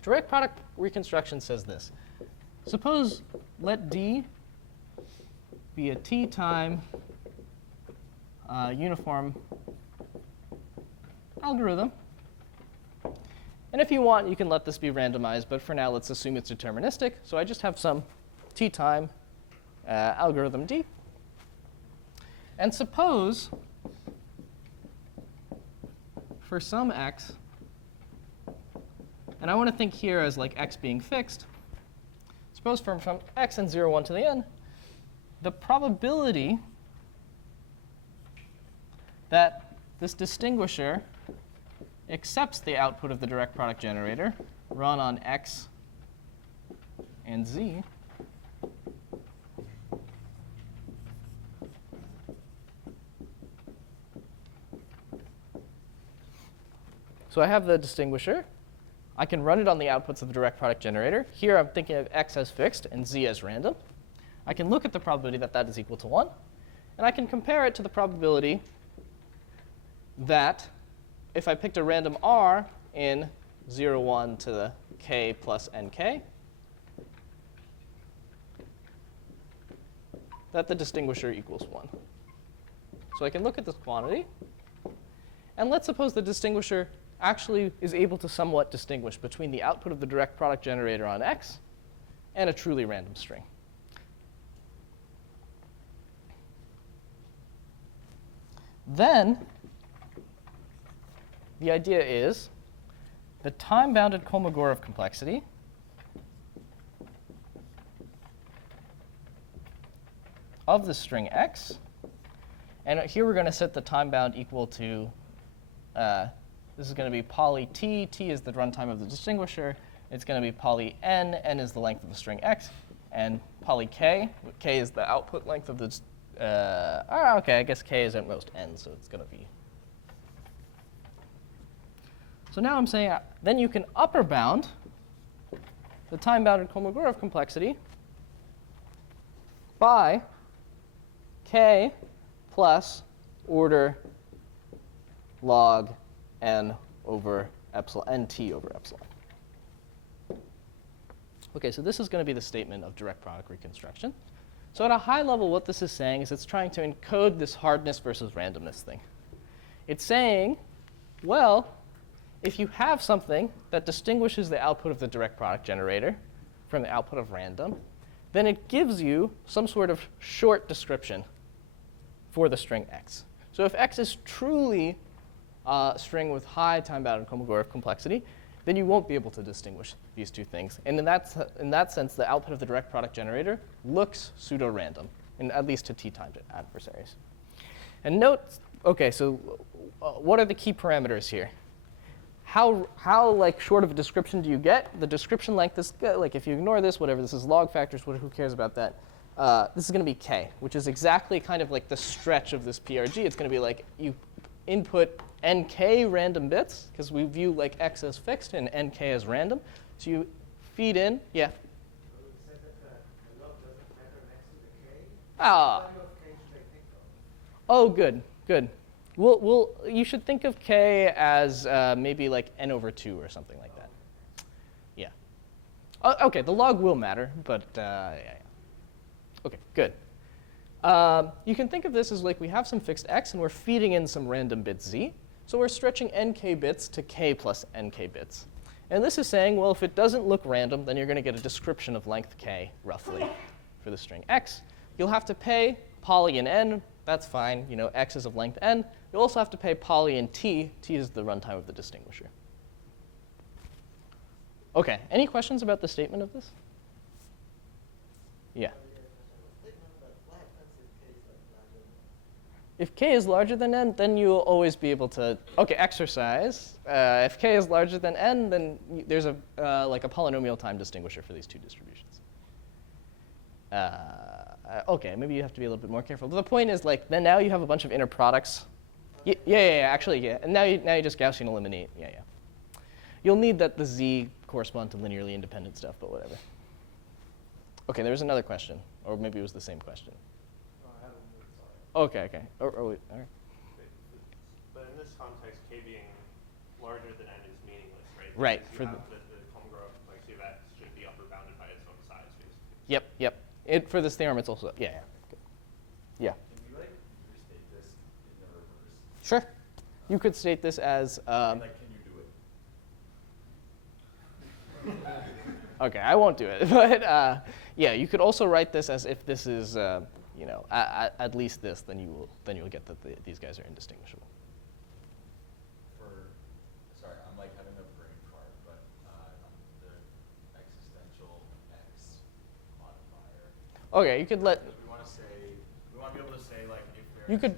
Direct product reconstruction says this. Suppose let D be a t-time uniform algorithm. And if you want, you can let this be randomized. But for now, let's assume it's deterministic. So I just have some t-time algorithm D. And suppose for some x, and I want to think here as like x being fixed. Suppose from x and 0, 1 to the n, the probability that this distinguisher accepts the output of the direct product generator run on x and z so I have the distinguisher. I can run it on the outputs of the direct product generator. Here I'm thinking of x as fixed and z as random. I can look at the probability that that is equal to 1. And I can compare it to the probability that if I picked a random r in 0, 1 to the k plus nk, that the distinguisher equals 1. So I can look at this quantity. And let's suppose the distinguisher actually is able to somewhat distinguish between the output of the direct product generator on x and a truly random string. Then the idea is the time-bounded Kolmogorov complexity of the string x. And here we're going to set the time-bound equal to this is going to be poly t. T is the runtime of the distinguisher. It's going to be poly n. N is the length of the string x. And poly k. K is the output length of the OK, I guess k is at most n, so it's going to be. So now I'm saying then you can upper bound the time-bounded Kolmogorov complexity by k plus order log n over epsilon, nt over epsilon. Okay, so this is going to be the statement of direct product reconstruction. So at a high level, what this is saying is it's trying to encode this hardness versus randomness thing. It's saying, well, if you have something that distinguishes the output of the direct product generator from the output of random, then it gives you some sort of short description for the string x. So if x is truly a string with high time-bounded Kolmogorov complexity, then you won't be able to distinguish these two things. And in that sense, the output of the direct product generator looks pseudo-random, at least to t-timed adversaries. And note, OK, so what are the key parameters here? How like short of a description do you get? The description length is like if you ignore this, whatever this is, log factors, who cares about that? This is going to be k, which is exactly kind of like the stretch of this PRG. It's going to be like you input nk random bits, because we view like x as fixed and nk as random. So you feed in, yeah. So you said that the log doesn't matter next to the k. Ah. What value of k should I think of? Oh, good, good. You should think of k as maybe like n over 2 or something like that. Yeah. OK, the log will matter, but yeah. OK, good. You can think of this as like we have some fixed x, and we're feeding in some random bit z. So we're stretching nk bits to k plus nk bits. And this is saying, well, if it doesn't look random, then you're going to get a description of length k, roughly, for the string x. You'll have to pay poly in n. That's fine. You know, x is of length n. You'll also have to pay poly in t. T is the runtime of the distinguisher. OK, any questions about the statement of this? Yeah. If k is larger than n, then you'll always be able to, OK, exercise. If k is larger than n, then there's like a polynomial time distinguisher for these two distributions. OK, maybe you have to be a little bit more careful. But the point is, like, then now you have a bunch of inner products. Yeah, actually, yeah. And now you just Gaussian eliminate. Yeah. You'll need that the z correspond to linearly independent stuff, but whatever. OK, there was another question. Or maybe it was the same question. OK. Wait, all right. But in this context, k being larger than n is meaningless, right? Right. Because you have the Kolmogorov complexity of x should be upper bounded by its own size, basically. Yep. For this theorem, it's also, yeah. Good. Yeah. Can you like restate this in the reverse? Sure. You could state this as. Can you do it? OK, I won't do it. But yeah, you could also write this as if this is, at least this, then you'll get that these guys are indistinguishable. Sorry, I'm like having a brain fart, but the existential x modifier. OK, you could let. We want to be able to say like if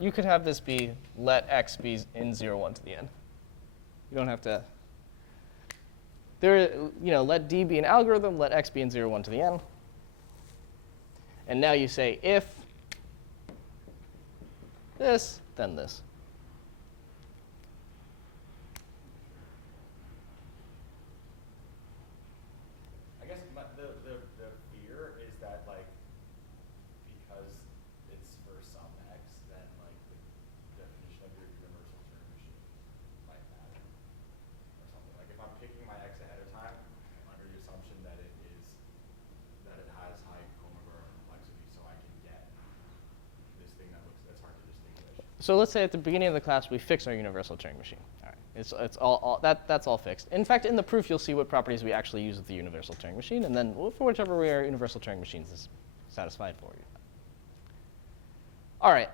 You could have this be let x be in 0, 1 to the n. You don't have to. Let d be an algorithm, let x be in 0, 1 to the n. And now you say if this, then this. I guess the fear is that like because it's for some x, then like the definition of your universal Turing machine might matter or something. Like if I'm picking my x ahead of time under the assumption that it has high Kolmogorov complexity, so I can get this thing that's hard to distinguish. So let's say at the beginning of the class we fix our universal Turing machine. All right, it's all that's all fixed. In fact, in the proof you'll see what properties we actually use with the universal Turing machine, and then for whichever way our universal Turing machine is satisfied for you. All right,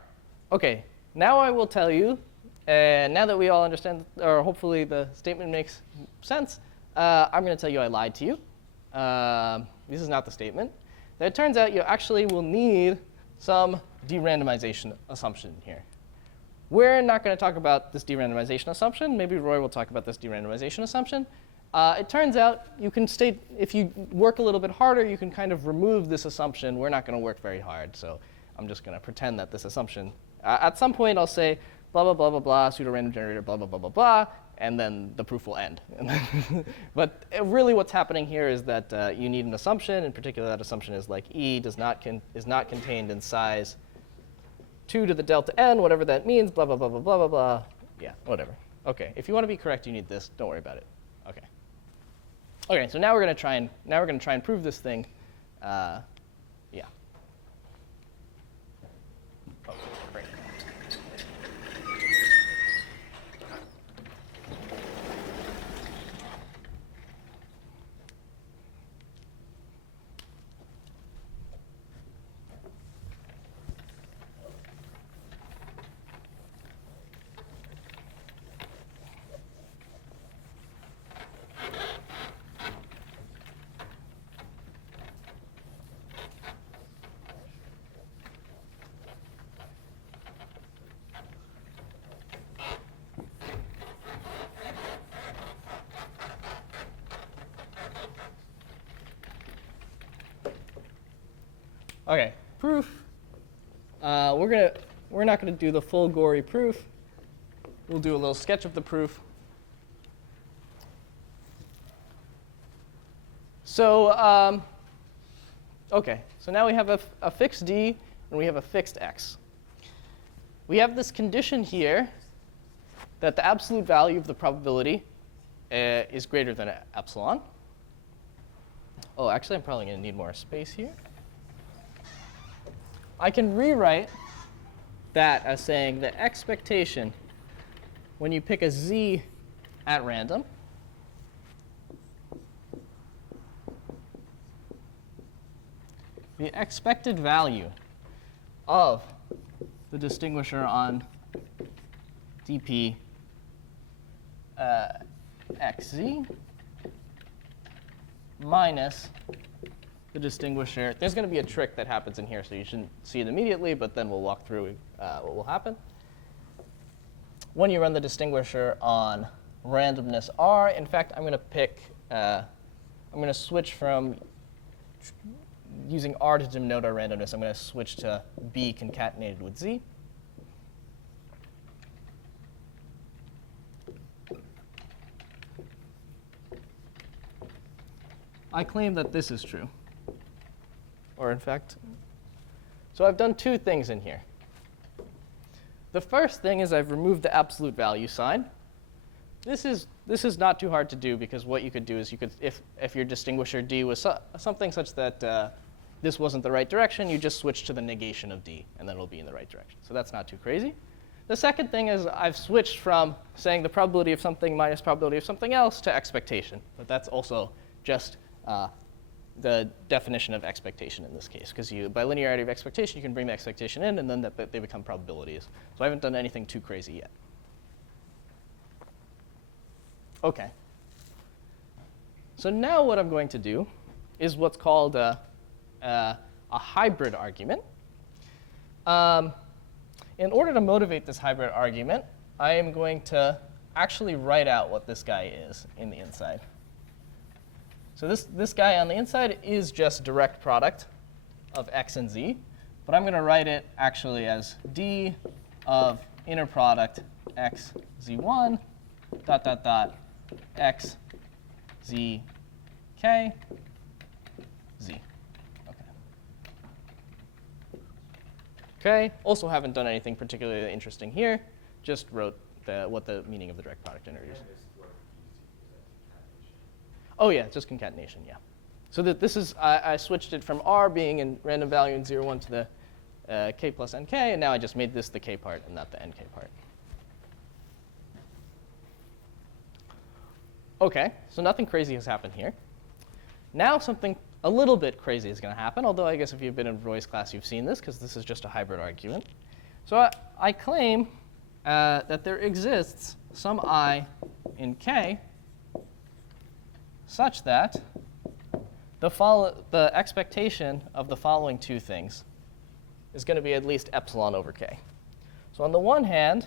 OK. Now I will tell you, now that we all understand, or hopefully the statement makes sense, I'm going to tell you I lied to you. This is not the statement. That it turns out you actually will need some de-randomization assumption here. We're not going to talk about this de-randomization assumption. Maybe Roy will talk about this de-randomization assumption. It turns out you can state, if you work a little bit harder, you can kind of remove this assumption. We're not going to work very hard, so I'm just going to pretend that this assumption, at some point I'll say blah, blah, blah, blah, blah, pseudo-random generator, blah, blah, blah, blah, blah, and then the proof will end. But really what's happening here is that you need an assumption. In particular, that assumption is like E is not contained in size 2 to the delta n, whatever that means, blah, blah, blah, blah, blah, blah, blah. Yeah, whatever. OK, if you want to be correct, you need this. Don't worry about it. OK. OK, so now we're going to try and prove this thing. Yeah. Oh, great. OK, proof. We're not gonna do the full gory proof. We'll do a little sketch of the proof. So OK, so now we have a fixed d and we have a fixed x. We have this condition here that the absolute value of the probability is greater than epsilon. Oh, actually, I'm probably going to need more space here. I can rewrite that as saying the expectation when you pick a z at random the expected value of the distinguisher on dp xz minus the distinguisher. There's going to be a trick that happens in here, so you shouldn't see it immediately, but then we'll walk through what will happen. When you run the distinguisher on randomness r, in fact, I'm going to switch from using r to denote our randomness. I'm going to switch to b concatenated with z. I claim that this is true. Or in fact, so I've done two things in here. The first thing is I've removed the absolute value sign. This is not too hard to do, because what you could do is you could, if your distinguisher d was something such that this wasn't the right direction, you just switch to the negation of d, and then it'll be in the right direction. So that's not too crazy. The second thing is I've switched from saying the probability of something minus probability of something else to expectation. But that's also just the definition of expectation in this case, because by linearity of expectation, you can bring the expectation in, and then they become probabilities. So I haven't done anything too crazy yet. OK. So now what I'm going to do is what's called a hybrid argument. In order to motivate this hybrid argument, I am going to actually write out what this guy is in the inside. So this guy on the inside is just direct product of x and z. But I'm going to write it actually as d of inner product x z1 dot dot dot x z k z. OK. Also haven't done anything particularly interesting here. Just wrote what the meaning of the direct product integers. Oh, yeah, just concatenation, yeah. So that this is, I switched it from r being in random value in 0, 1 to the k plus nk, and now I just made this the k part and not the nk part. OK, so nothing crazy has happened here. Now something a little bit crazy is going to happen, although I guess if you've been in Roy's class, you've seen this, because this is just a hybrid argument. So I claim that there exists some I in k such that the expectation of the following two things is going to be at least epsilon over k. So on the one hand,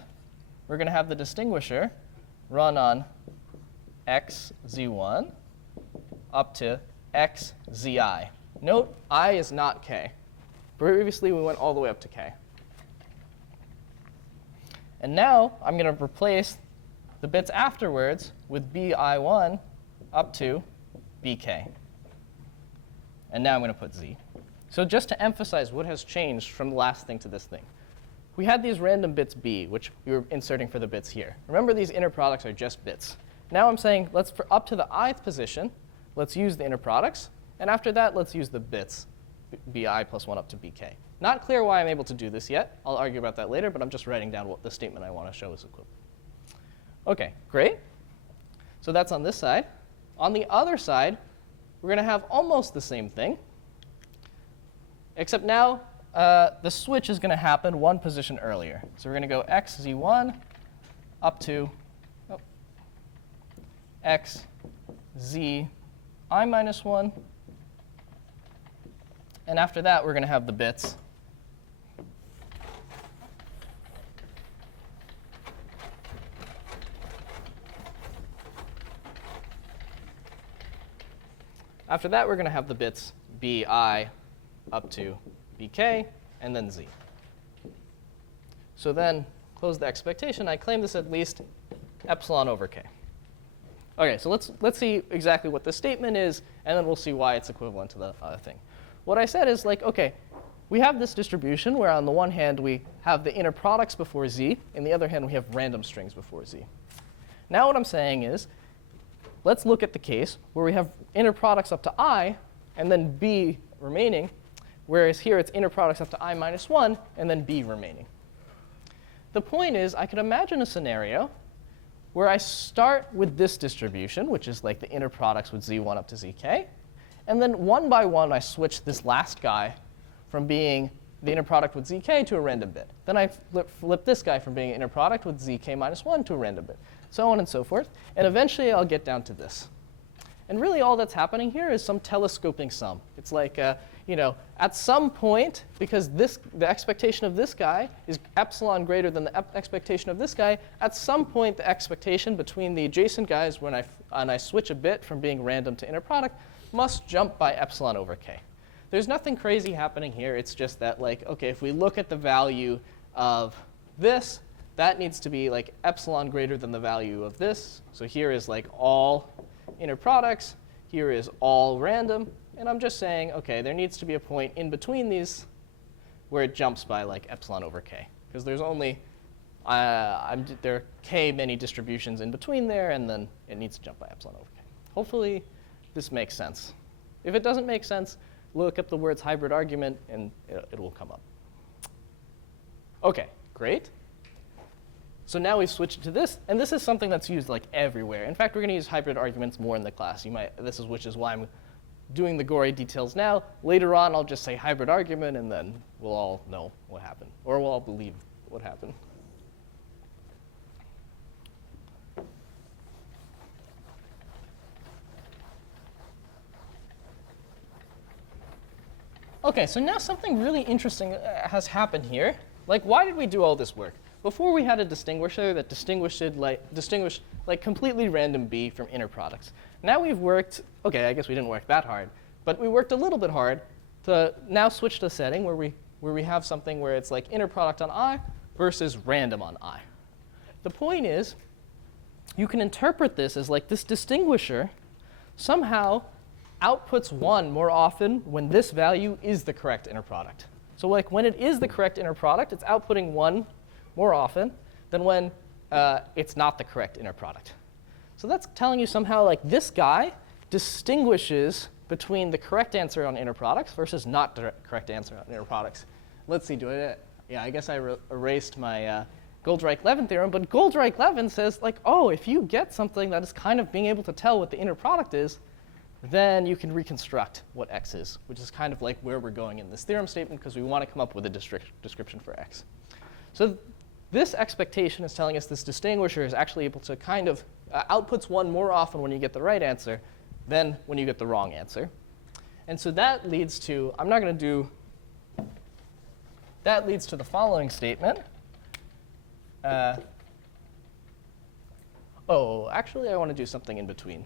we're going to have the distinguisher run on x z1 up to x zi. Note, I is not k. Previously, we went all the way up to k. And now I'm going to replace the bits afterwards with bi1 up to bk. And now I'm going to put z. So just to emphasize what has changed from the last thing to this thing. We had these random bits b, which we were inserting for the bits here. Remember, these inner products are just bits. Now I'm saying, let's, for up to the ith position, let's use the inner products. And after that, let's use the bits, bi plus 1 up to bk. Not clear why I'm able to do this yet. I'll argue about that later, but I'm just writing down what the statement I want to show is equivalent. OK, great. So that's on this side. On the other side, we're going to have almost the same thing, except now the switch is going to happen one position earlier. So we're going to go x z1 up to x z I minus 1. And after that, we're going to have the bits After that, we're going to have the bits bi up to bk, and then z. So then, close the expectation. I claim this at least epsilon over k. OK, so let's see exactly what this statement is, and then we'll see why it's equivalent to the other thing. What I said is, like, OK, we have this distribution where on the one hand we have the inner products before z, and the other hand we have random strings before z. Now what I'm saying is, let's look at the case where we have inner products up to I, and then b remaining, whereas here it's inner products up to I minus 1, and then b remaining. The point is, I could imagine a scenario where I start with this distribution, which is like the inner products with z1 up to zk, and then one by one I switch this last guy from being the inner product with zk to a random bit. Then I flip this guy from being an inner product with zk minus 1 to a random bit, so on and so forth. And eventually, I'll get down to this. And really, all that's happening here is some telescoping sum. It's like, at some point, because the expectation of this guy is epsilon greater than the expectation of this guy, at some point, the expectation between the adjacent guys when I switch a bit from being random to inner product must jump by epsilon over k. There's nothing crazy happening here. It's just that, like, OK, if we look at the value of this, that needs to be like epsilon greater than the value of this. So here is like all inner products. Here is all random. And I'm just saying, OK, there needs to be a point in between where it jumps by like epsilon over k. Because there's only there are k many distributions in between there, and then it needs to jump by epsilon over k. Hopefully, this makes sense. If it doesn't make sense, look up the words hybrid argument, and it will come up. OK, great. So now we've switched to this, and this is something that's used like everywhere. In fact, we're going to use hybrid arguments more in the class. Which is why I'm doing the gory details now. Later on, I'll just say hybrid argument, and then we'll all know what happened, or we'll all believe what happened. OK, so now something really interesting has happened here. Like, why did we do all this work? Before we had a distinguisher that distinguished like completely random b from inner products. Now we've worked, OK, I guess we didn't work that hard, but we worked a little bit hard to now switch to a setting where we have something where it's like inner product on I versus random on I. The point is, you can interpret this as like this distinguisher somehow outputs 1 more often when this value is the correct inner product. So like when it is the correct inner product, it's outputting 1 more often than when it's not the correct inner product. So that's telling you somehow like this guy distinguishes between the correct answer on inner products versus not the correct answer on inner products. Let's see, yeah, I guess I erased my Goldreich-Levin theorem, but Goldreich-Levin says like, oh, if you get something that is kind of being able to tell what the inner product is, then you can reconstruct what x is, which is kind of like where we're going in this theorem statement, because we want to come up with a description for x. So this expectation is telling us this distinguisher is actually able to kind of outputs 1 more often when you get the right answer than when you get the wrong answer. And so that leads to, that leads to the following statement. Actually, I want to do something in between.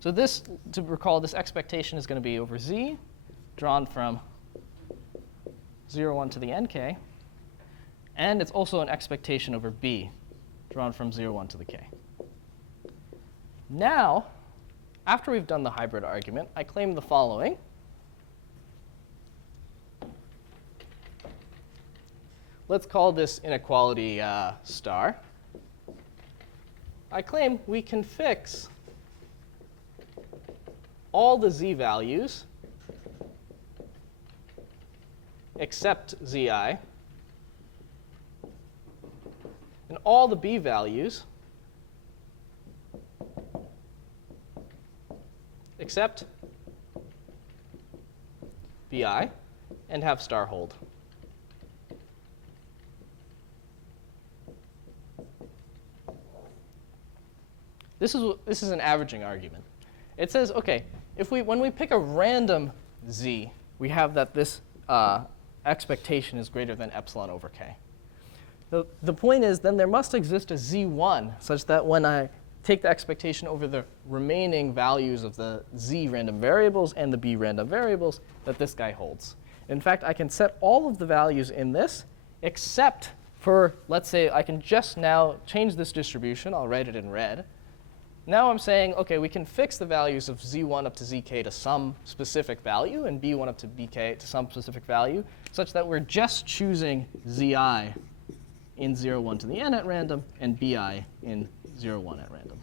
So this, to recall, this expectation is going to be over z, drawn from 0, 1 to the nk. And it's also an expectation over b, drawn from 0, 1 to the k. Now, after we've done the hybrid argument, I claim the following. Let's call this inequality star. I claim we can fix all the z values except zi, and all the b values except bi, and have star hold. This is an averaging argument. It says, okay, when we pick a random z, we have that this expectation is greater than epsilon over k. The point is, then there must exist a z1 such that when I take the expectation over the remaining values of the z random variables and the b random variables, that this guy holds. In fact, I can set all of the values in this except for, let's say, I can just now change this distribution. I'll write it in red. Now I'm saying, OK, we can fix the values of z1 up to zk to some specific value and b1 up to bk to some specific value, such that we're just choosing zi in 0, 1 to the n at random and bi in 0, 1 at random.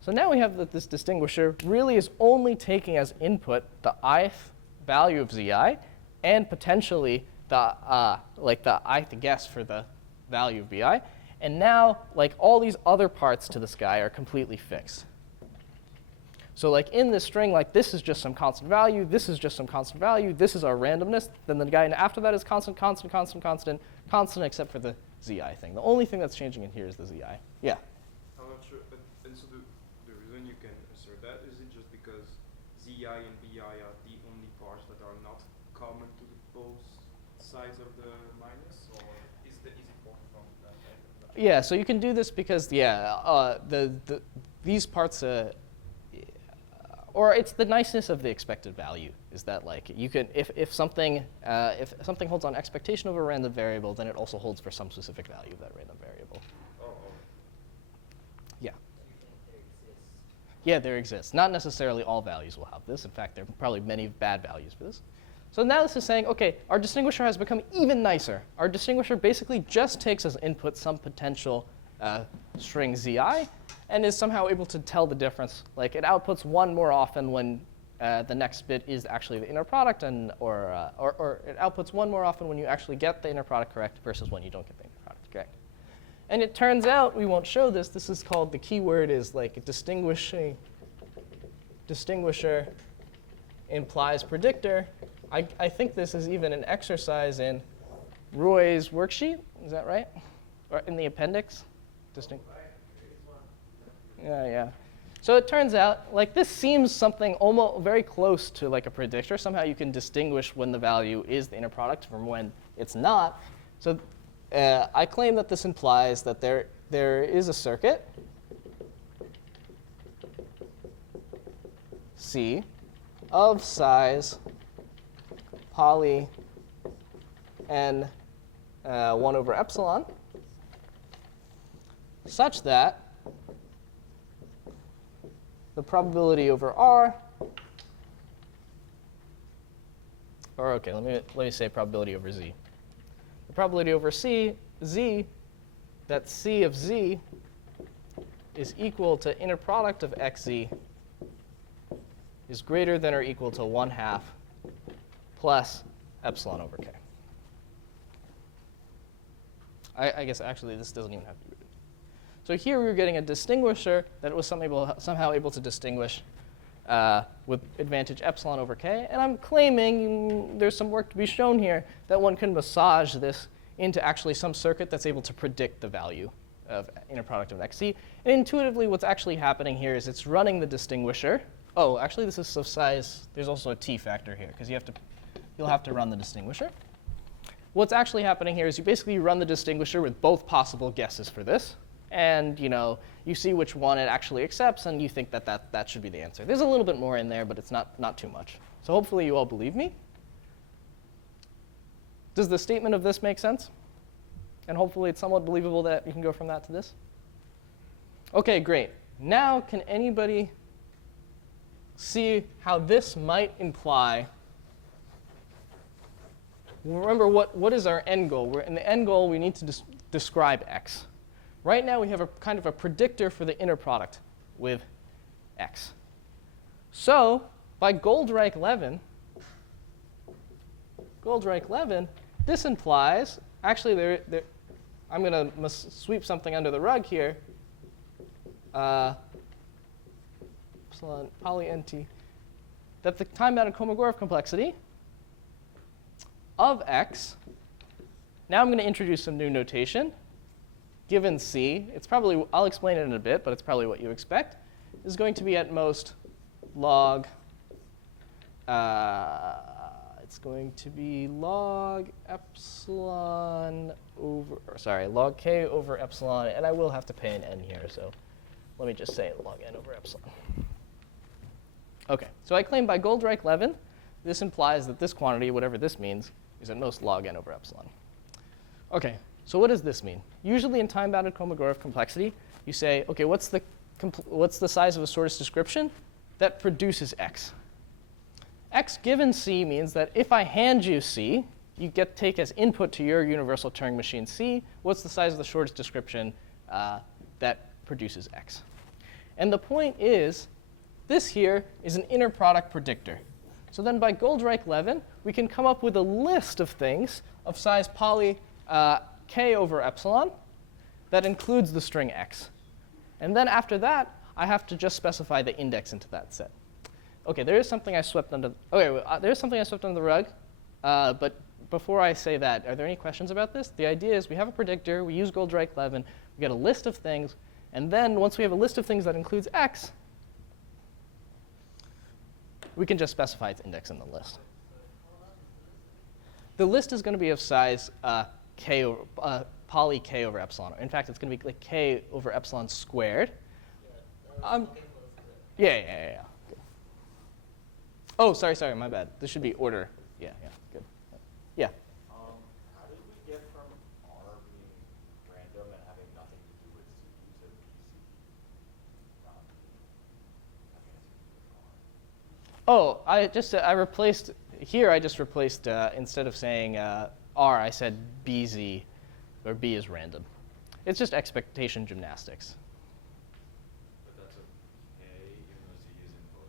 So now we have that this distinguisher really is only taking as input the ith value of zi and potentially the ith guess for the value of bi. And now, like, all these other parts to this guy are completely fixed. So like in this string, like this is just some constant value, this is just some constant value, this is our randomness, then the guy after that is constant, constant, constant, constant, constant except for the zi thing. The only thing that's changing in here is the zi. Yeah? I'm not sure. And so the reason you can assert that, is it just because zi and bi are the only parts that are not common to both sides of the minus? Or is it more from that? Yeah, so you can do this because, these parts, or it's the niceness of the expected value, is that like you can, if something holds on expectation of a random variable, then it also holds for some specific value of that random variable. Oh. Yeah. You think there exists? Yeah, there exists. Not necessarily all values will have this. In fact, there are probably many bad values for this. So now this is saying, OK, our distinguisher has become even nicer. Our distinguisher basically just takes as input some potential string zi and is somehow able to tell the difference. Like it outputs 1 more often when the next bit is actually the inner product, or it outputs 1 more often when you actually get the inner product correct versus when you don't get the inner product correct. And it turns out, we won't show this, this is called, the keyword is like a distinguisher implies predictor. I think this is even an exercise in Roy's worksheet. Is that right? Or in the appendix? Yeah. So it turns out, like this seems something almost very close to like a predictor. Somehow you can distinguish when the value is the inner product from when it's not. So I claim that this implies that there is a circuit C of size poly n 1 over epsilon, such that the probability over R, or OK, let me say probability over Z. The probability over Z, that C of Z is equal to inner product of xz is greater than or equal to 1/2 plus epsilon over k. I guess actually this doesn't even have to be written. So here we were getting a distinguisher that was somehow able to distinguish with advantage epsilon over k. And I'm claiming, there's some work to be shown here, that one can massage this into actually some circuit that's able to predict the value of inner product of xc. And intuitively, what's actually happening here is it's running the distinguisher. Oh, actually, this is of size. There's also a t factor here, because you'll have to run the distinguisher. What's actually happening here is you basically run the distinguisher with both possible guesses for this. And you see which one it actually accepts, and you think that should be the answer. There's a little bit more in there, but it's not too much. So hopefully you all believe me. Does the statement of this make sense? And hopefully it's somewhat believable that you can go from that to this. OK, great. Now can anybody see how this might imply? Remember, what is our end goal? In the end goal, we need to describe x. Right now, we have a kind of a predictor for the inner product with x. So by Goldreich-Levin, this implies, actually, I'm going to sweep something under the rug here. Epsilon poly nt, that the time-bounded Kolmogorov complexity of x, now I'm going to introduce some new notation, given C, it's probably, I'll explain it in a bit, but it's probably what you expect, is going to be at most log, it's going to be log epsilon over, or sorry, log k over epsilon, and I will have to pay an n here, so let me just say log n over epsilon. OK, so I claim by Goldreich-Levin, this implies that this quantity, whatever this means, is at most log n over epsilon. OK, so what does this mean? Usually in time-bounded Kolmogorov complexity, you say, OK, what's the size of a sorted description that produces x? X given C means that if I hand you C, you take as input to your universal Turing machine C, what's the size of the shortest description that produces x? And the point is, this here is an inner product predictor. So then by Goldreich-Levin, we can come up with a list of things of size poly k over epsilon that includes the string x. And then after that, I have to just specify the index into that set. OK, there is something I swept under. There's something I swept under the rug. But before I say that, are there any questions about this? The idea is we have a predictor. We use Goldreich-Levin. We get a list of things. And then once we have a list of things that includes x, we can just specify its index in the list. The list is going to be of size k over, poly k over epsilon. In fact, it's going to be like k over epsilon squared. Yeah. Oh, sorry, my bad. This should be order. Yeah, good. Yeah. How did we get from R being random and having nothing to do with C to BC? Oh, I replaced, here I just replaced, instead of saying R, I said BZ, or B is random. It's just expectation gymnastics. But that's okay, even though C is in both.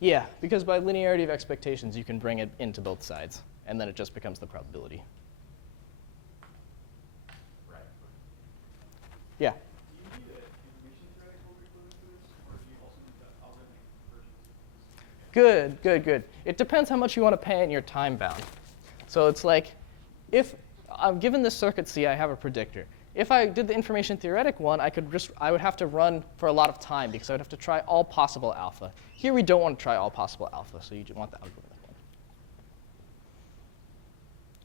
Yeah, because by linearity of expectations, you can bring it into both sides, and then it just becomes the probability. Right. Yeah. Do you need an information theoretical equivalent to this, or do you also need the algorithmic version? Good. It depends how much you want to pay in your time bound. So it's like, if given this circuit C, I have a predictor. If I did the information theoretic one, I would have to run for a lot of time because I would have to try all possible alpha. Here we don't want to try all possible alpha, so you want the algorithmic one.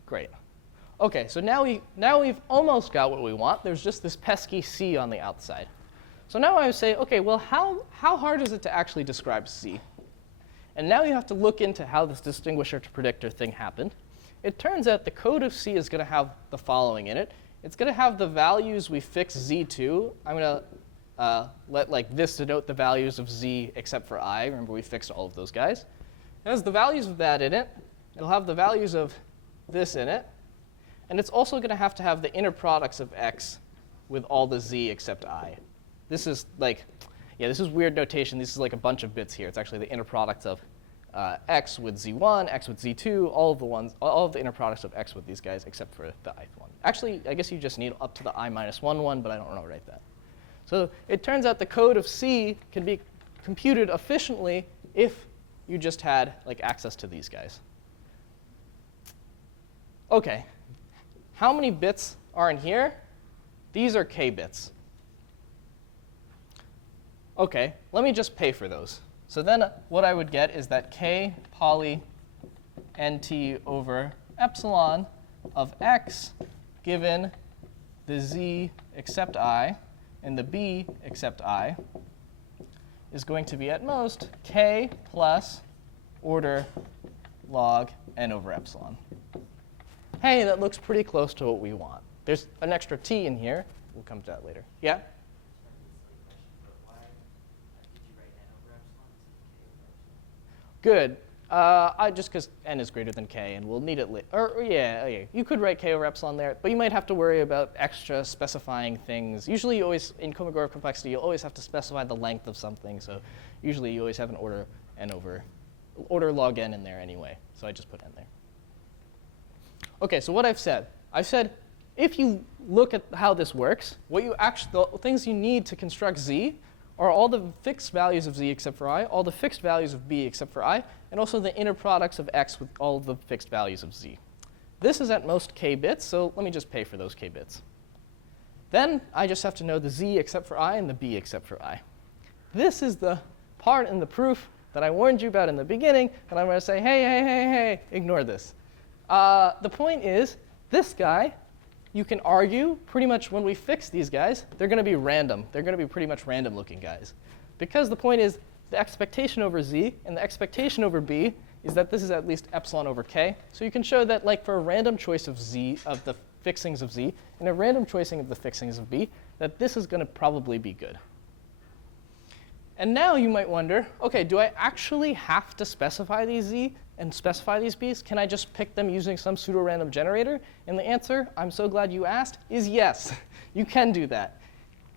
Great. OK, so now we've almost got what we want. There's just this pesky C on the outside. So now I would say, OK, well, how hard is it to actually describe C? And now you have to look into how this distinguisher to predictor thing happened. It turns out the code of C is going to have the following in it. It's going to have the values we fix Z to. I'm going to let this denote the values of Z except for I. Remember, we fixed all of those guys. It has the values of that in it. It'll have the values of this in it. And it's also going to have the inner products of X with all the Z except I. This is like, yeah, this is weird notation. This is like a bunch of bits here. It's actually the inner products of X with Z1, X with Z2, all of the inner products of X with these guys except for the ith one. Actually, I guess you just need up to the I-1 one, but I don't want to write that. So it turns out the code of C can be computed efficiently if you just had access to these guys. OK, how many bits are in here? These are k bits. OK, let me just pay for those. So then what I would get is that k poly nt over epsilon of x given the z except I and the b except I is going to be at most k plus order log n over epsilon. Hey, that looks pretty close to what we want. There's an extra t in here. We'll come to that later. Yeah? Good. Just because n is greater than k, and we'll need it later. Or yeah, you could write k over epsilon there, but you might have to worry about extra specifying things. Usually, you always in Kolmogorov complexity, you'll always have to specify the length of something. So usually, you always have an order log n in there anyway. So I just put n there. Okay, so what I've said if you look at how this works, the things you need to construct z are all the fixed values of z except for I, all the fixed values of b except for I, and also the inner products of x with all the fixed values of z. This is at most k bits, so let me just pay for those k bits. Then I just have to know the z except for I and the b except for I. This is the part in the proof that I warned you about in the beginning, and I'm going to say, hey, ignore this. The point is, this guy, you can argue pretty much when we fix these guys, they're going to be random. They're going to be pretty much random looking guys. Because the point is the expectation over z and the expectation over b is that this is at least epsilon over k. So you can show that like for a random choice of z, of the fixings of z, and a random choicing of the fixings of b, that this is going to probably be good. And now you might wonder, OK, do I actually have to specify these z and specify these b's? Can I just pick them using some pseudo-random generator? And the answer, I'm so glad you asked, is yes. You can do that.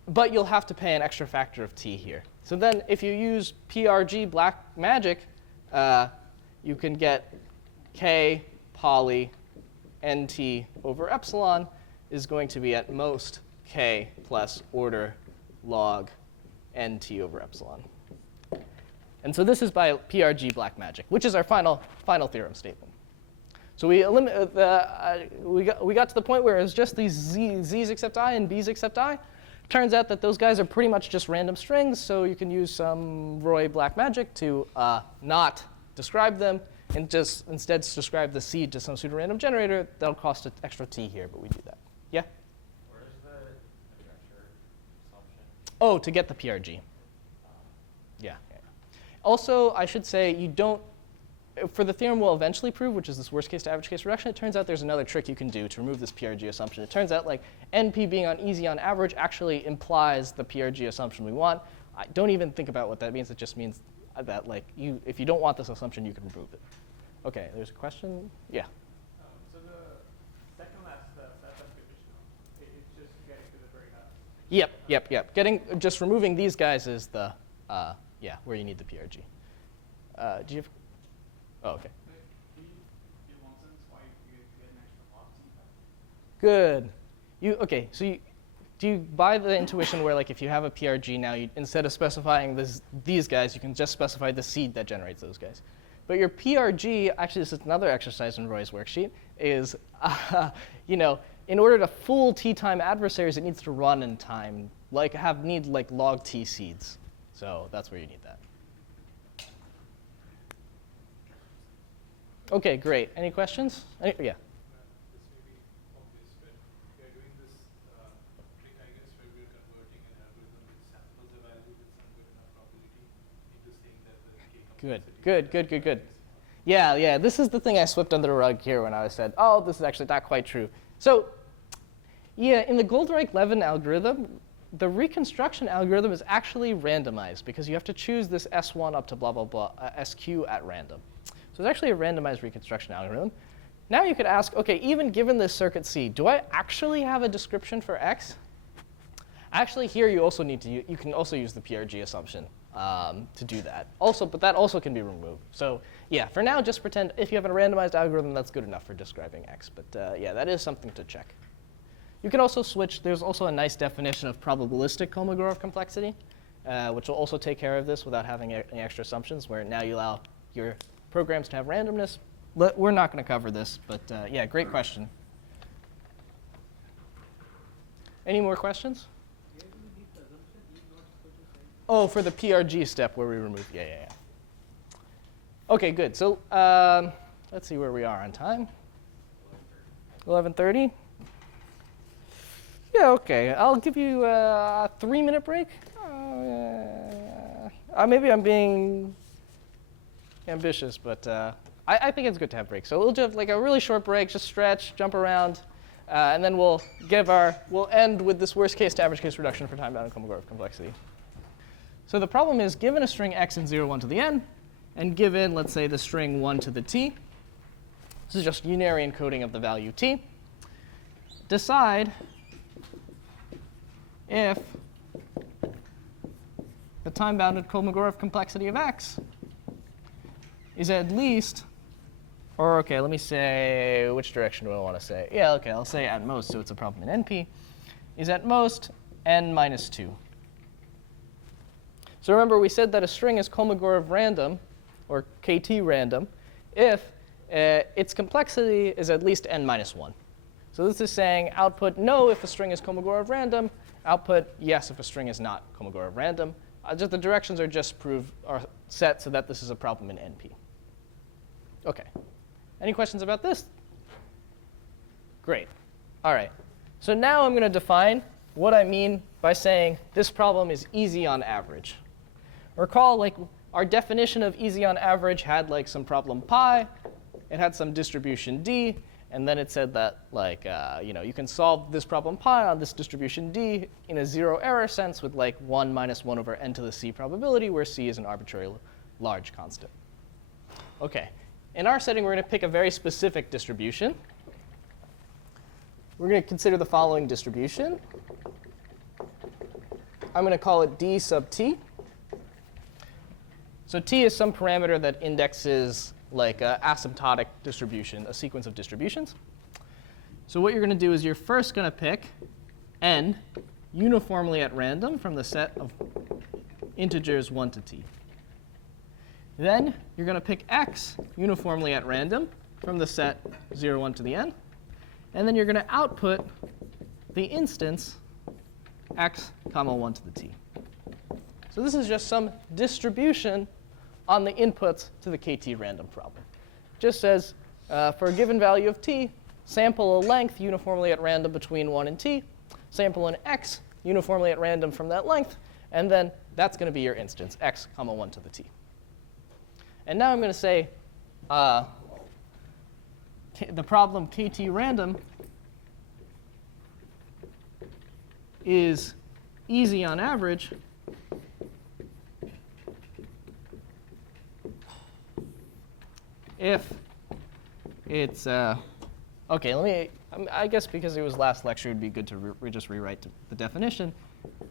But you'll have to pay an extra factor of t here. So then if you use PRG black magic, you can get k poly nt over epsilon is going to be at most k plus order log nt over epsilon. And so this is by PRG black magic, which is our final theorem statement. So we got to the point where it's just these z's except I and b's except I. Turns out that those guys are pretty much just random strings, so you can use some Roy black magic to not describe them and just instead describe the seed to some pseudo-random generator. That'll cost an extra t here, but we do that. Yeah? Where is the conjecture assumption? Oh, to get the PRG. Yeah. Also, I should say you don't, for the theorem we'll eventually prove, which is this worst case to average case reduction, it turns out there's another trick you can do to remove this PRG assumption. It turns out like NP being on easy on average actually implies the PRG assumption we want. I don't even think about what that means. It just means that like if you don't want this assumption, you can remove it. OK, there's a question? Yeah. So the second last step, that's unconditional. It's just getting to the very top. Yep. Just removing these guys is the where you need the PRG. Do you have? Oh, OK. Do you want sense why you get an extra box in that? Good. So do you buy the intuition where like if you have a PRG now, instead of specifying these guys, you can just specify the seed that generates those guys. But your PRG, actually this is another exercise in Roy's worksheet, is in order to fool t-time adversaries, it needs to run in time, need log t seeds. So that's where you need that. OK, great. Any questions? Yeah. This may be obvious, but we are doing this trick, I guess, where we are converting an algorithm which samples a value with some good enough probability into saying that the k complexity. Good. Yeah. This is the thing I swept under the rug here when I said, oh, this is actually not quite true. So yeah, in the Goldreich-Levin algorithm, the reconstruction algorithm is actually randomized because you have to choose this S1 up to blah, blah, blah, SQ at random. So it's actually a randomized reconstruction algorithm. Now you could ask, OK, even given this circuit C, do I actually have a description for X? Actually, here you also need to you can also use the PRG assumption to do that. But that also can be removed. So yeah, for now, just pretend if you have a randomized algorithm, that's good enough for describing X. But yeah, that is something to check. You can also switch. There's also a nice definition of probabilistic Kolmogorov complexity, which will also take care of this without having any extra assumptions, where now you allow your programs to have randomness. We're not going to cover this, but yeah, great question. Any more questions? Oh, for the PRG step where we remove, yeah. OK, good. So let's see where we are on time. 11:30. Yeah, OK. I'll give you a 3-minute break. Maybe I'm being ambitious, but I think it's good to have breaks. So we'll just like a really short break, just stretch, jump around. And then we'll end with this worst case to average case reduction for time-bound and Kolmogorov complexity. So the problem is, given a string x in 0, 1 to the n, and given, let's say, the string 1 to the t, this is just unary encoding of the value t, decide if the time-bounded Kolmogorov complexity of x is at least, or OK, let me say, which direction do I want to say? Yeah, OK, I'll say at most, so it's a problem in NP, is at most n minus 2. So remember, we said that a string is Kolmogorov random, or KT random, if its complexity is at least n minus 1. So this is saying output no if a string is Kolmogorov random, output yes if a string is not Kolmogorov random. Just the directions are set so that this is a problem in NP. OK. Any questions about this? Great. All right. So now I'm going to define what I mean by saying this problem is easy on average. Recall, like, our definition of easy on average had like some problem pi, it had some distribution d, and then it said that like you can solve this problem pi on this distribution d in a zero error sense with like 1 minus 1 over n to the c probability, where c is an arbitrary large constant. OK. In our setting, we're going to pick a very specific distribution. We're going to consider the following distribution. I'm going to call it d sub t. So t is some parameter that indexes like an asymptotic distribution, a sequence of distributions. So what you're going to do is you're first going to pick n uniformly at random from the set of integers 1 to t. Then you're going to pick x uniformly at random from the set 0, 1 to the n. And then you're going to output the instance x, comma 1 to the t. So this is just some distribution on the inputs to the KT random problem. Just says for a given value of t, sample a length uniformly at random between 1 and t, sample an x uniformly at random from that length, and then that's going to be your instance, x, comma 1 to the t. And now I'm going to say the problem KT random is easy on average if it's OK, I guess because it was last lecture, it'd be good to just rewrite the definition.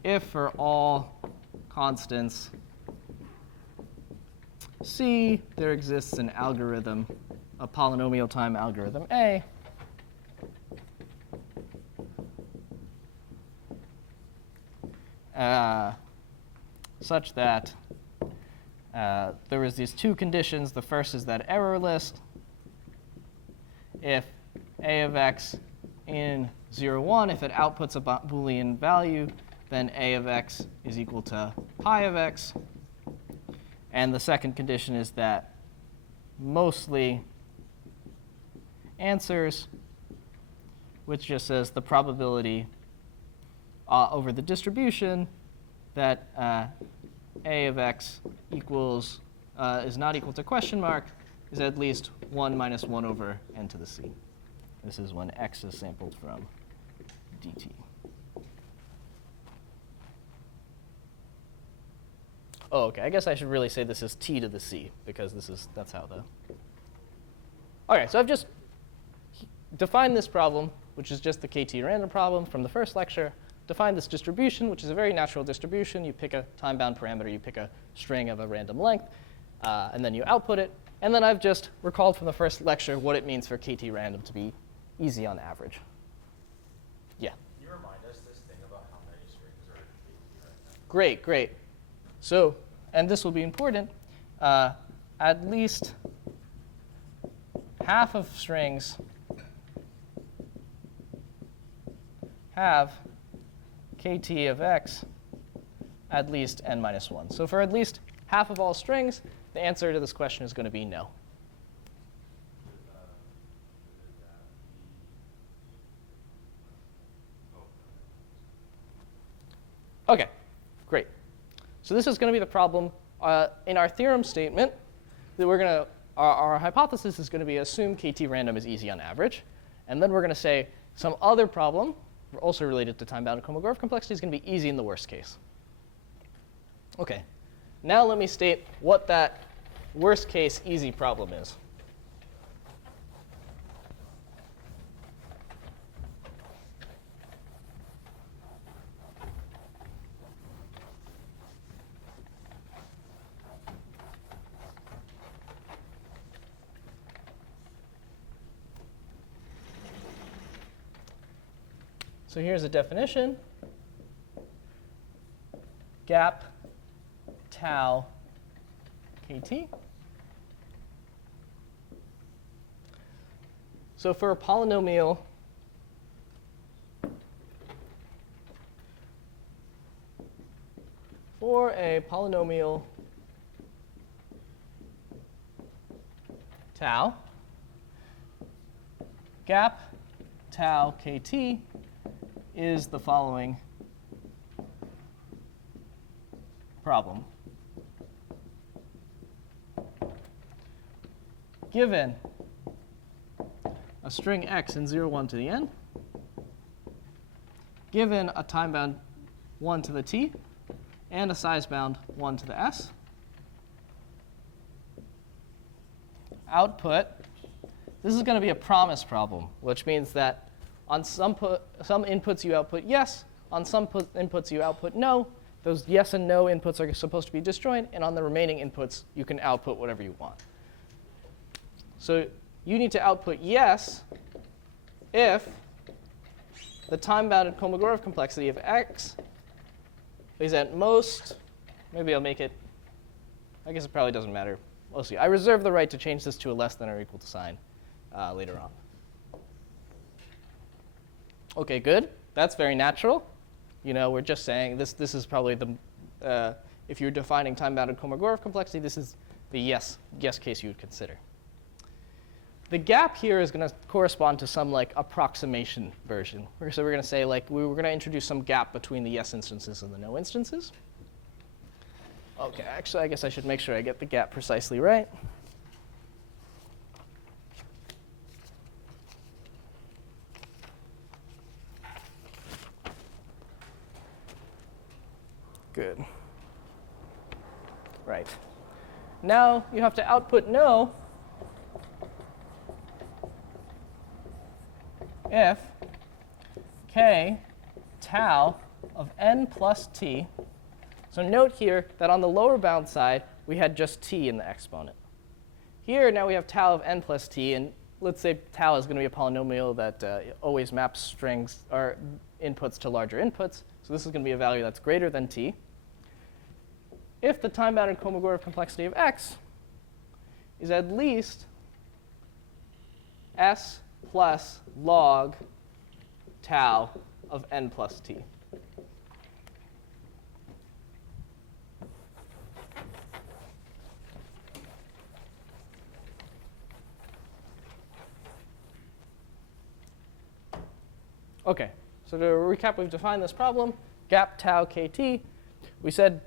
If for all constants C, there exists an algorithm, a polynomial time algorithm A, such that there is these two conditions. The first is that errorless. If a of x in 0, 1, if it outputs a Boolean value, then a of x is equal to pi of x. And the second condition is that mostly answers, which just says the probability over the distribution that a of x equals is not equal to question mark is at least 1 minus 1 over n to the c. This is when x is sampled from dt. Oh, OK. I guess I should really say this is t to the c, because that's how the. OK, so I've just defined this problem, which is just the KT random problem from the first lecture. Define this distribution, which is a very natural distribution. You pick a time-bound parameter. You pick a string of a random length, and then you output it. And then I've just recalled from the first lecture what it means for KT random to be easy on average. Yeah? Can you remind us this thing about how many strings are in KT right now? Great, great. So, and this will be important, at least half of strings have KT of x at least n minus 1. So for at least half of all strings, the answer to this question is going to be no. OK, great. So this is going to be the problem in our theorem statement that we're going to, our hypothesis is going to be assume KT random is easy on average. And then we're going to say Some other problem, also related to time-bounded Kolmogorov complexity, is going to be easy in the worst case. OK, now let me state what that worst case easy problem is. So here's a definition. Gap tau kt. So for a polynomial tau, gap tau kt is the following problem. Given a string x in 0, 1 to the n, given a time-bound 1 to the t, and a size-bound 1 to the s, output, this is going to be a promise problem, which means that on some inputs you output yes, on some inputs you output no. Those yes and no inputs are supposed to be disjoint, and on the remaining inputs you can output whatever you want. So you need to output yes if the time-bounded Kolmogorov complexity of x is at most, maybe I'll make it, I guess it probably doesn't matter. We'll see. I reserve the right to change this to a less than or equal to sign later on. OK, good. That's very natural. You know, we're just saying this is probably the, if you're defining time-bounded Kolmogorov complexity, this is the yes case you would consider. The gap here is going to correspond to some like approximation version. So we're going to say like we're going to introduce some gap between the yes instances and the no instances. OK, actually, I guess I should make sure I get the gap precisely right. Good. Right. Now you have to output no if k tau of n plus t. So note here that on the lower bound side, we had just t in the exponent. Here, now we have tau of n plus t. And let's say tau is going to be a polynomial that always maps strings or inputs to larger inputs. So this is going to be a value that's greater than t. If the time-bounded Kolmogorov complexity of x is at least s plus log tau of n plus t. OK, so to recap, we've defined this problem, gap tau kt. We said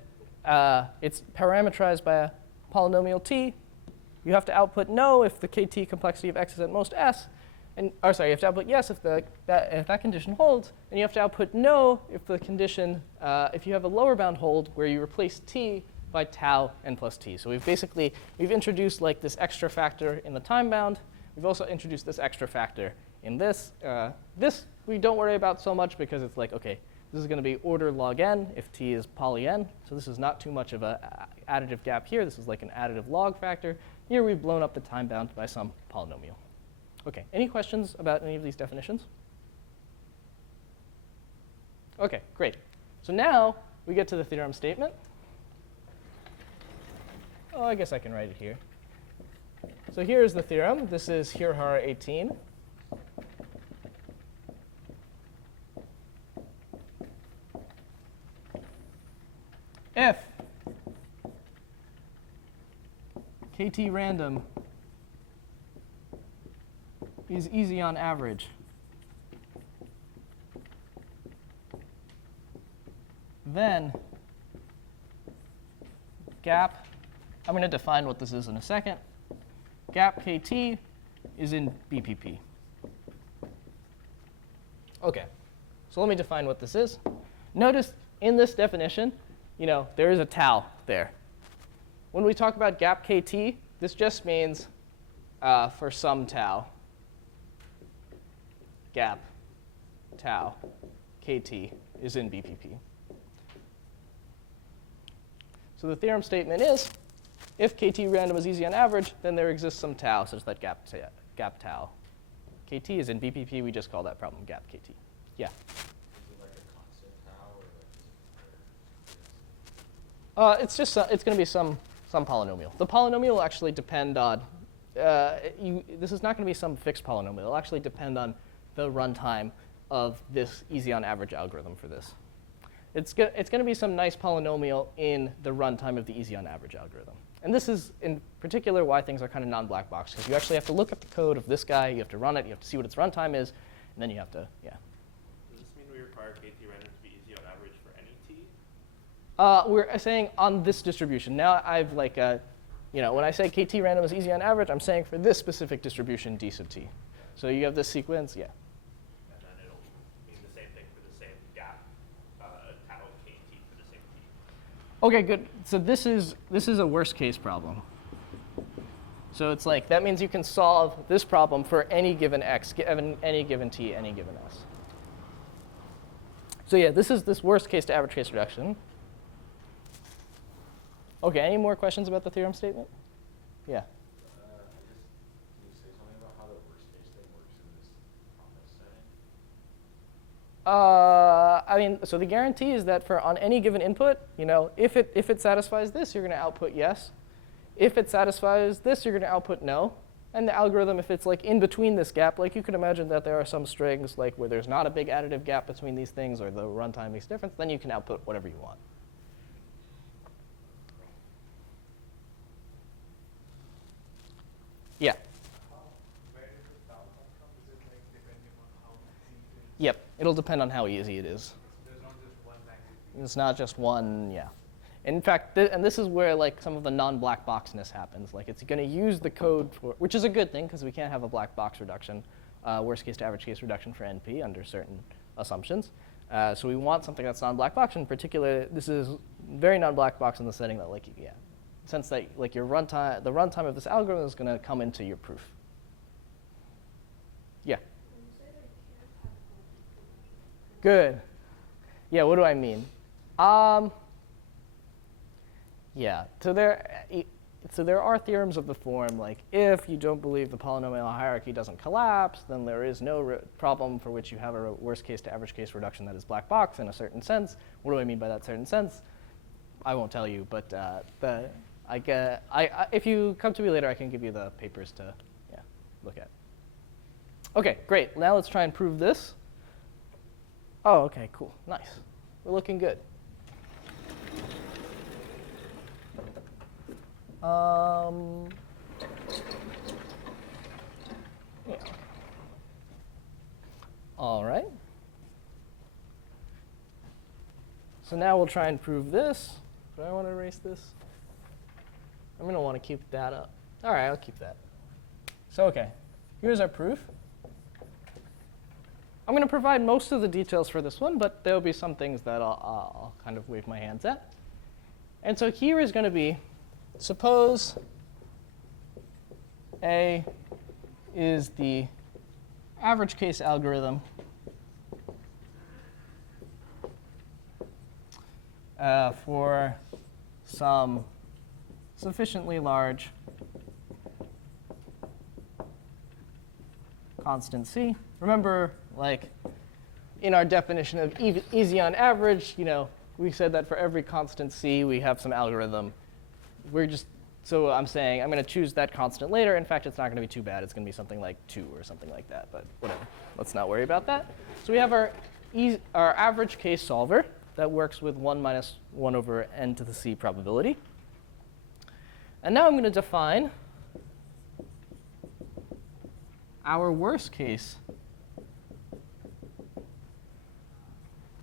it's parametrized by a polynomial t. You have to output no if the kt complexity of x is at most s. And, or sorry, you have to output yes if that condition holds. And you have to output no if the condition, if you have a lower bound hold where you replace t by tau n plus t. So we've introduced like this extra factor in the time bound. We've also introduced this extra factor in this. This we don't worry about so much because it's like, OK, this is going to be order log n if t is poly n. So this is not too much of an additive gap here. This is like an additive log factor. Here we've blown up the time bound by some polynomial. OK, any questions about any of these definitions? OK, great. So now we get to the theorem statement. Oh, I guess I can write it here. So here is the theorem. This is Hirahara 18. If kt random is easy on average, then gap, I'm going to define what this is in a second, gap kt is in BPP. Okay, so let me define what this is. Notice in this definition, there is a tau there. When we talk about gap kt, this just means for some tau, gap tau kt is in BPP. So the theorem statement is, if kt random is easy on average, then there exists some tau such that gap tau kt is in BPP. We just call that problem gap kt. Yeah? Is it like a constant tau or like It's going to be some polynomial. The polynomial will actually depend on, this is not going to be some fixed polynomial. It'll actually depend on the runtime of this easy on average algorithm for this. It's going to be some nice polynomial in the runtime of the easy on average algorithm. And this is in particular why things are kind of non-black box, because you actually have to look at the code of this guy, you have to run it, you have to see what its runtime is, and then you have to, yeah. Does this mean we require kt random to be easy on average for any t? We're saying on this distribution. Now I've when I say kt random is easy on average, I'm saying for this specific distribution d sub t. So you have this sequence, yeah. And then it'll mean the same thing for the same gap tau kt for the same t. Okay, good. So this is a worst case problem. So it's like, that means you can solve this problem for any given x, given any given t, any given s. So yeah, this is this worst case to average case reduction. Okay, any more questions about the theorem statement? Yeah. can you say something about how the worst case thing works in this promise setting? So the guarantee is that for on any given input, if it satisfies this, you're going to output yes. If it satisfies this, you're going to output no. And the algorithm, if it's like in between this gap, like you could imagine that there are some strings like where there's not a big additive gap between these things or the runtime makes a difference, then you can output whatever you want. Yeah. Where does the tau come from? Is it like depending on how easy it is? Yep. It'll depend on how easy it is. There's not just one magnitude. It's not just one, yeah. In fact, and this is where like some of the non-black boxness happens. Like it's going to use the code for, which is a good thing because we can't have a black box reduction, worst case to average case reduction for NP under certain assumptions. So we want something that's non-black box. In particular, this is very non-black box in the setting that since that like your runtime, the runtime of this algorithm is going to come into your proof. Yeah. Good. Yeah. What do I mean? Yeah. So there are theorems of the form like if you don't believe the polynomial hierarchy doesn't collapse, then there is no problem for which you have a worst case to average case reduction that is black box in a certain sense. What do I mean by that certain sense? I won't tell you, but if you come to me later, I can give you the papers to look at. Okay, great. Now let's try and prove this. Oh, okay, cool, nice. We're looking good. Yeah. All right. So now we'll try and prove this. Do I want to erase this? I'm going to want to keep that up. All right, I'll keep that. So OK, here's our proof. I'm going to provide most of the details for this one, but there'll be some things that I'll kind of wave my hands at. And so here is going to be, suppose A is the average case algorithm for some sufficiently large constant C. Remember, like in our definition of easy on average, we said that for every constant C, we have some algorithm. So I'm saying I'm going to choose that constant later. In fact, it's not going to be too bad. It's going to be something like 2 or something like that, but whatever. Let's not worry about that. So we have our average case solver that works with 1 minus 1 over n to the C probability. And now I'm going to define our worst case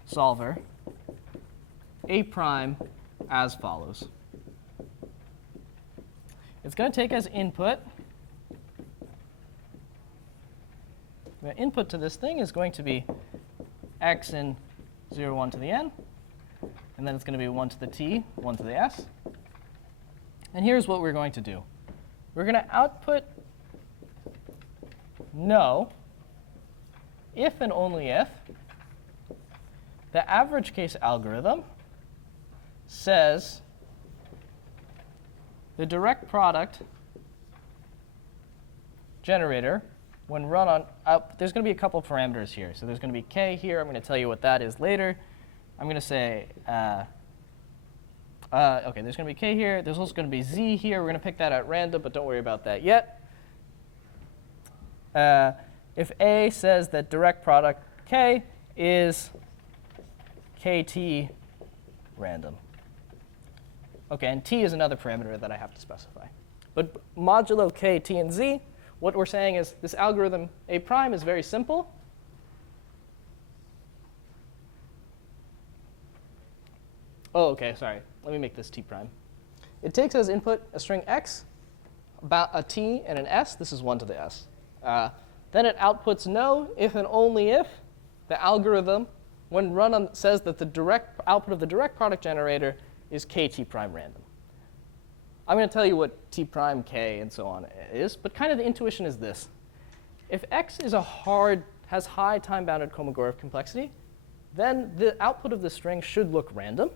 solver, A prime, as follows. It's going to take as input. The input to this thing is going to be x in 0, 1 to the n. And then it's going to be 1 to the t, 1 to the s. And here's what we're going to do. We're going to output no if and only if the average case algorithm says the direct product generator, when run on there's going to be a couple parameters here. So there's going to be k here. I'm going to tell you what that is later. I'm going to say, OK, there's going to be k here. There's also going to be z here. We're going to pick that at random, but don't worry about that yet. If A says that direct product k is kt random. OK, and t is another parameter that I have to specify. But modulo k, t, and z, what we're saying is this algorithm A prime is very simple. Oh, OK, sorry. Let me make this t prime. It takes as input a string x, about a t, and an s. This is 1 to the s. Then it outputs no if and only if the algorithm, when run on, says that the direct output of the direct product generator is kt prime random. I'm going to tell you what t prime, k, and so on is, but kind of the intuition is this. If x is has high time-bounded Kolmogorov complexity, then the output of the string should look random.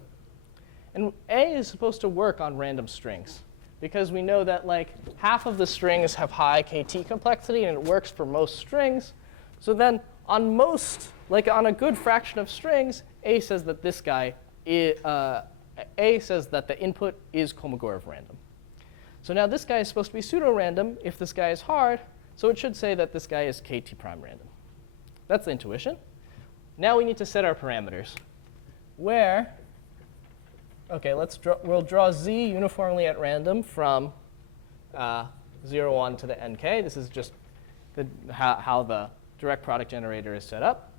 And A is supposed to work on random strings, because we know that like half of the strings have high kt complexity, and it works for most strings. So then on most, like on a good fraction of strings, A says that this guy A says that the input is Kolmogorov random. So now this guy is supposed to be pseudo-random if this guy is hard, so it should say that this guy is kt prime random. That's the intuition. Now we need to set our parameters. Where, OK, we'll draw z uniformly at random from 0, 1 to the nk. This is just how the direct product generator is set up.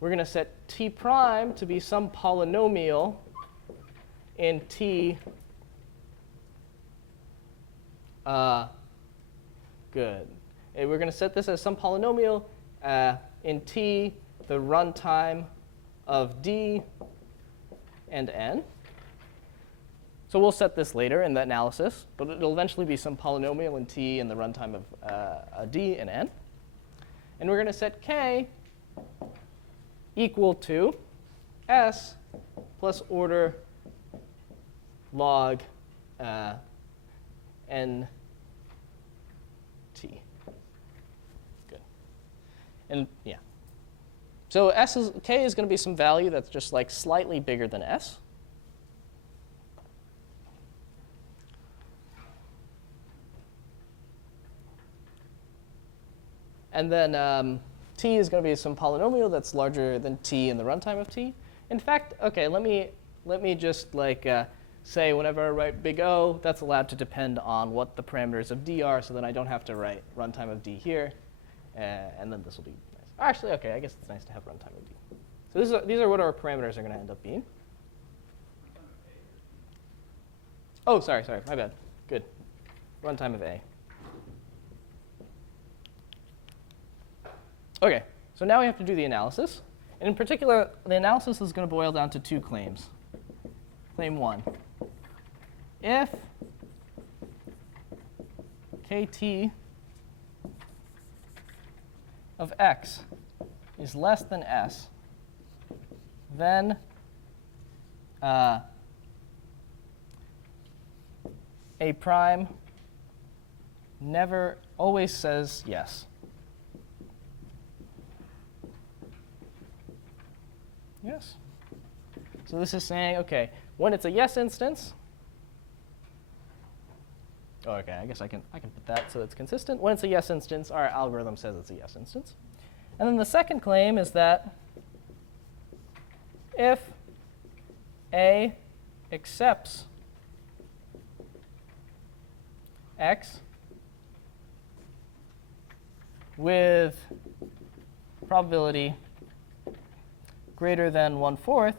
We're going to set t prime to be some polynomial in t good. And we're going to set this as some polynomial in t, the runtime of d and n. So we'll set this later in the analysis, but it'll eventually be some polynomial in t and the runtime of d and n. And we're going to set k equal to s plus order log n t. Good. And yeah. So k is going to be some value that's just like slightly bigger than s. And then t is going to be some polynomial that's larger than t in the runtime of t. In fact, OK, let me just like say whenever I write big O, that's allowed to depend on what the parameters of d are, so then I don't have to write runtime of d here. And then this will be nice. Actually, OK, I guess it's nice to have runtime of d. So these are what our parameters are going to end up being. Oh, sorry, my bad. Good. Runtime of A. OK, so now we have to do the analysis. And in particular, the analysis is going to boil down to two claims. Claim 1. If kt of x is less than s, then A prime never always says yes. Yes. So this is saying, OK, when it's a yes instance, oh, OK, I guess I can put that so it's consistent. When it's a yes instance, our algorithm says it's a yes instance. And then the second claim is that if A accepts x with probability greater than 1/4,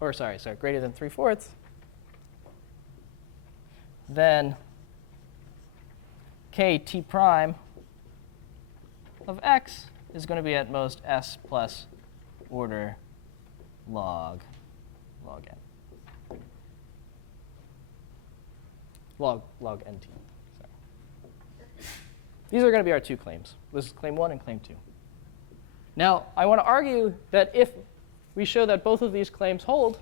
or sorry, greater than 3/4, then kt prime of x is going to be at most s plus order log n. Log nt. Sorry. These are going to be our two claims. This is claim 1 and claim 2. Now, I want to argue that if we show that both of these claims hold,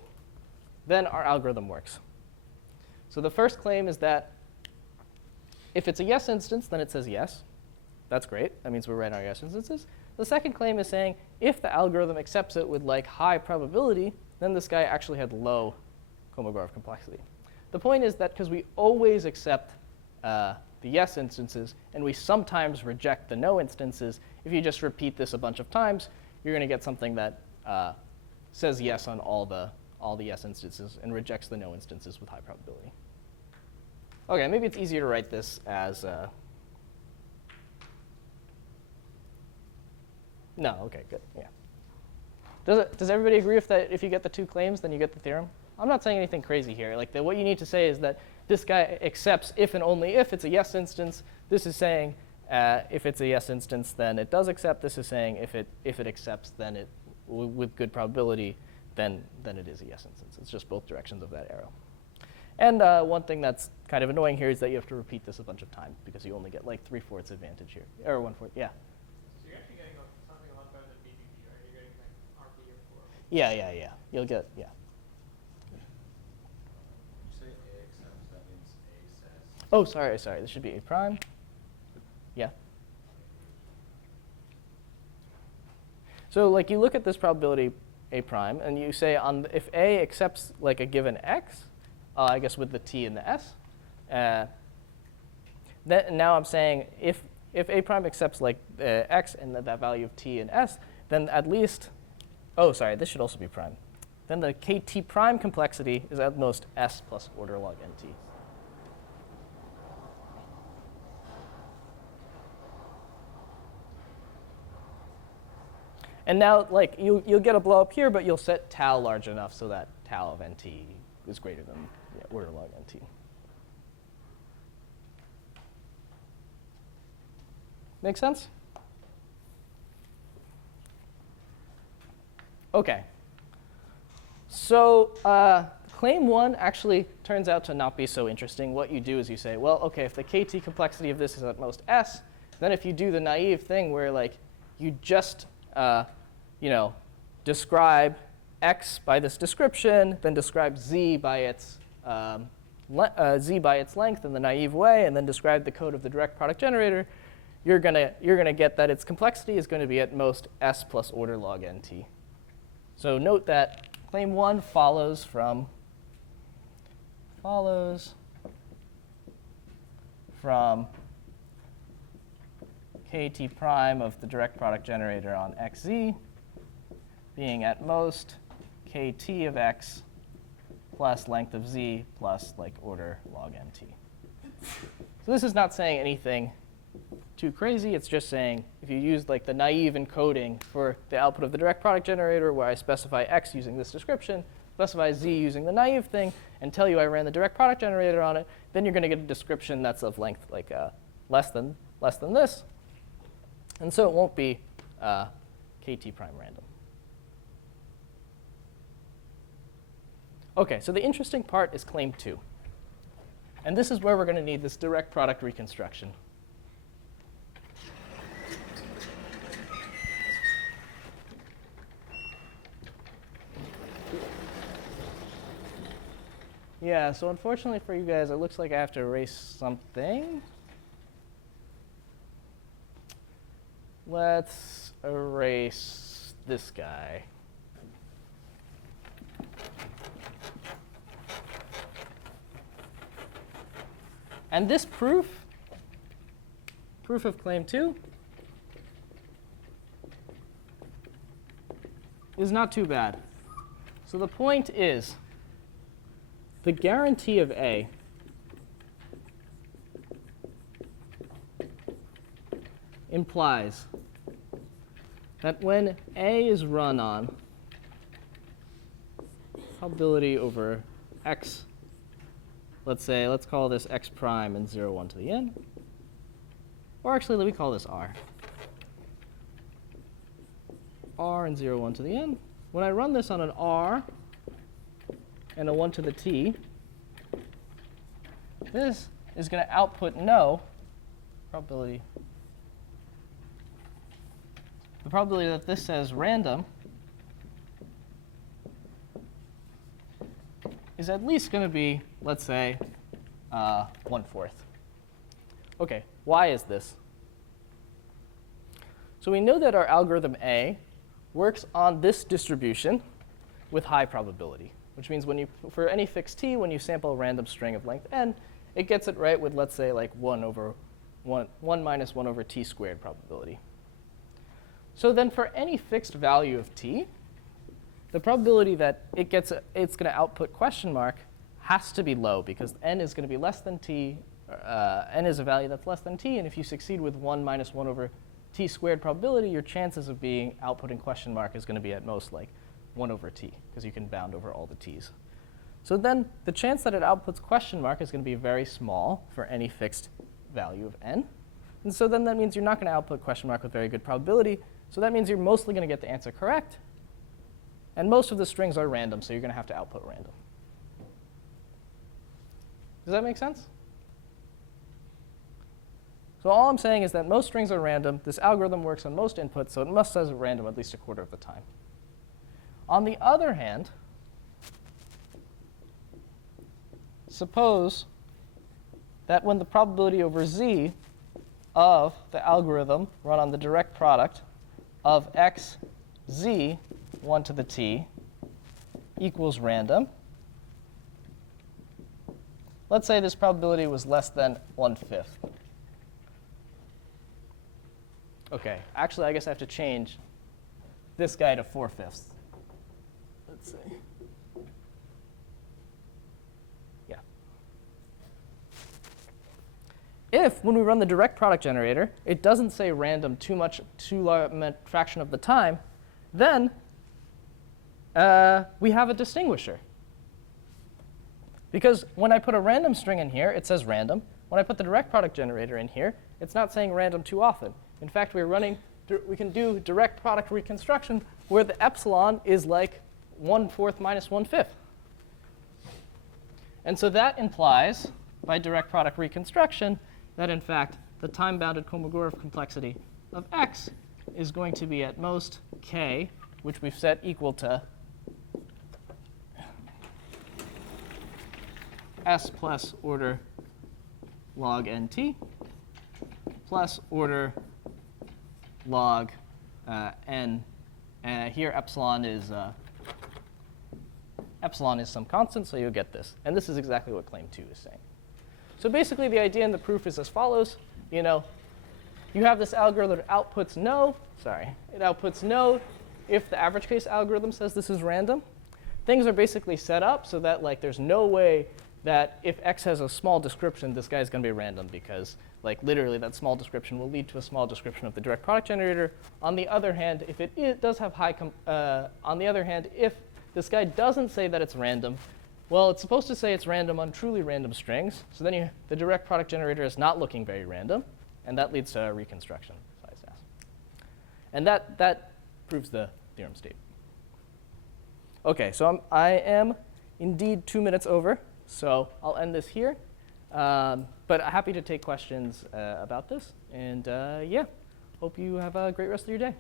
then our algorithm works. So the first claim is that if it's a yes instance, then it says yes. That's great. That means we're writing our yes instances. The second claim is saying if the algorithm accepts it with like high probability, then this guy actually had low Kolmogorov complexity. The point is that because we always accept the yes instances and we sometimes reject the no instances, if you just repeat this a bunch of times, you're going to get something that says yes on all the yes instances and rejects the no instances with high probability. OK, maybe it's easier to write this as no. OK, good. Yeah. Does everybody agree if you get the two claims, then you get the theorem? I'm not saying anything crazy here. Like what you need to say is that this guy accepts if and only if it's a yes instance. This is saying if it's a yes instance, then it does accept. This is saying if it accepts, then it with good probability, then it is a yes instance. It's just both directions of that arrow. And one thing that's kind of annoying here is that you have to repeat this a bunch of times because you only get like 3/4 advantage here, or 1/4. Yeah. So you're actually getting something a lot better than BBB, right? You're getting like RP or 4. Yeah. You'll get, yeah. You say A accepts, that means A says. Oh, sorry. This should be A prime. Yeah. So like you look at this probability A prime, and you say if A accepts like a given x, I guess with the t and the s, then now I'm saying if A prime accepts like x and that value of t and s, then at least, oh, sorry, this should also be prime. Then the kt prime complexity is at most s plus order log nt. And now, like you'll get a blow up here, but you'll set tau large enough so that tau of nt is greater than order log nt. Make sense? OK. So claim 1 actually turns out to not be so interesting. What you do is you say, well, OK, if the kt complexity of this is at most s, then if you do the naive thing where like you just describe x by this description, then describe z by its length in the naive way, and then describe the code of the direct product generator, you're gonna get that its complexity is going to be at most s plus order log nt. So note that claim 1 follows from kt prime of the direct product generator on xz being at most kt of x plus length of z plus like order log nt. So this is not saying anything too crazy. It's just saying if you use like the naive encoding for the output of the direct product generator where I specify x using this description, specify z using the naive thing, and tell you I ran the direct product generator on it, then you're going to get a description that's of length like less than this. And so it won't be kt prime random. OK, so the interesting part is claim 2. And this is where we're going to need this direct product reconstruction. Yeah, so unfortunately for you guys, it looks like I have to erase something. Let's erase this guy. And this proof of claim 2, is not too bad. So the point is, the guarantee of A implies that when A is run on probability over x, let's call this x prime and 0, 1 to the n. Or actually, let me call this r. r and 0, 1 to the n. When I run this on an r and a 1 to the t, this is going to output no probability. The probability that this says random is at least going to be, let's say, 1/4. OK, why is this? So we know that our algorithm A works on this distribution with high probability, which means when you, for any fixed t, when you sample a random string of length n, it gets it right with, let's say, like 1 minus 1 over t squared probability. So then for any fixed value of t, the probability that it's going to output question mark has to be low, because n is going to be less than t. N is a value that's less than t, and if you succeed with 1 minus 1 over t squared probability, your chances of being outputting question mark is going to be at most like 1 over t, because you can bound over all the t's. So then the chance that it outputs question mark is going to be very small for any fixed value of n. And so then that means you're not going to output question mark with very good probability. So that means you're mostly going to get the answer correct. And most of the strings are random, so you're going to have to output random. Does that make sense? So all I'm saying is that most strings are random. This algorithm works on most inputs, so it must say random at least 1/4 of the time. On the other hand, suppose that when the probability over z of the algorithm run on the direct product of x, z, 1 to the t, equals random, let's say this probability was less than 1/5. OK, actually, I guess I have to change this guy to 4/5. Let's see. Yeah. If, when we run the direct product generator, it doesn't say random too large a fraction of the time, then we have a distinguisher. Because when I put a random string in here, it says random. When I put the direct product generator in here, it's not saying random too often. In fact, we can do direct product reconstruction where the epsilon is like 1/4 minus 1/5. And so that implies, by direct product reconstruction, that in fact the time-bounded Kolmogorov complexity of x is going to be at most k, which we've set equal to s plus order log nt plus order log n. Here epsilon is some constant, so you'll get this. And this is exactly what claim 2 is saying. So basically, the idea in the proof is as follows. You have this algorithm that outputs no. It outputs no if the average case algorithm says this is random. Things are basically set up so that there's no way that if x has a small description, this guy's going to be random, because literally that small description will lead to a small description of the direct product generator. On the other hand, if it does have high, if this guy doesn't say that it's random, well, it's supposed to say it's random on truly random strings. So then the direct product generator is not looking very random, and that leads to a reconstruction size S. And that proves the theorem statement. OK, so I am indeed 2 minutes over. So I'll end this here. But happy to take questions about this. And yeah, hope you have a great rest of your day.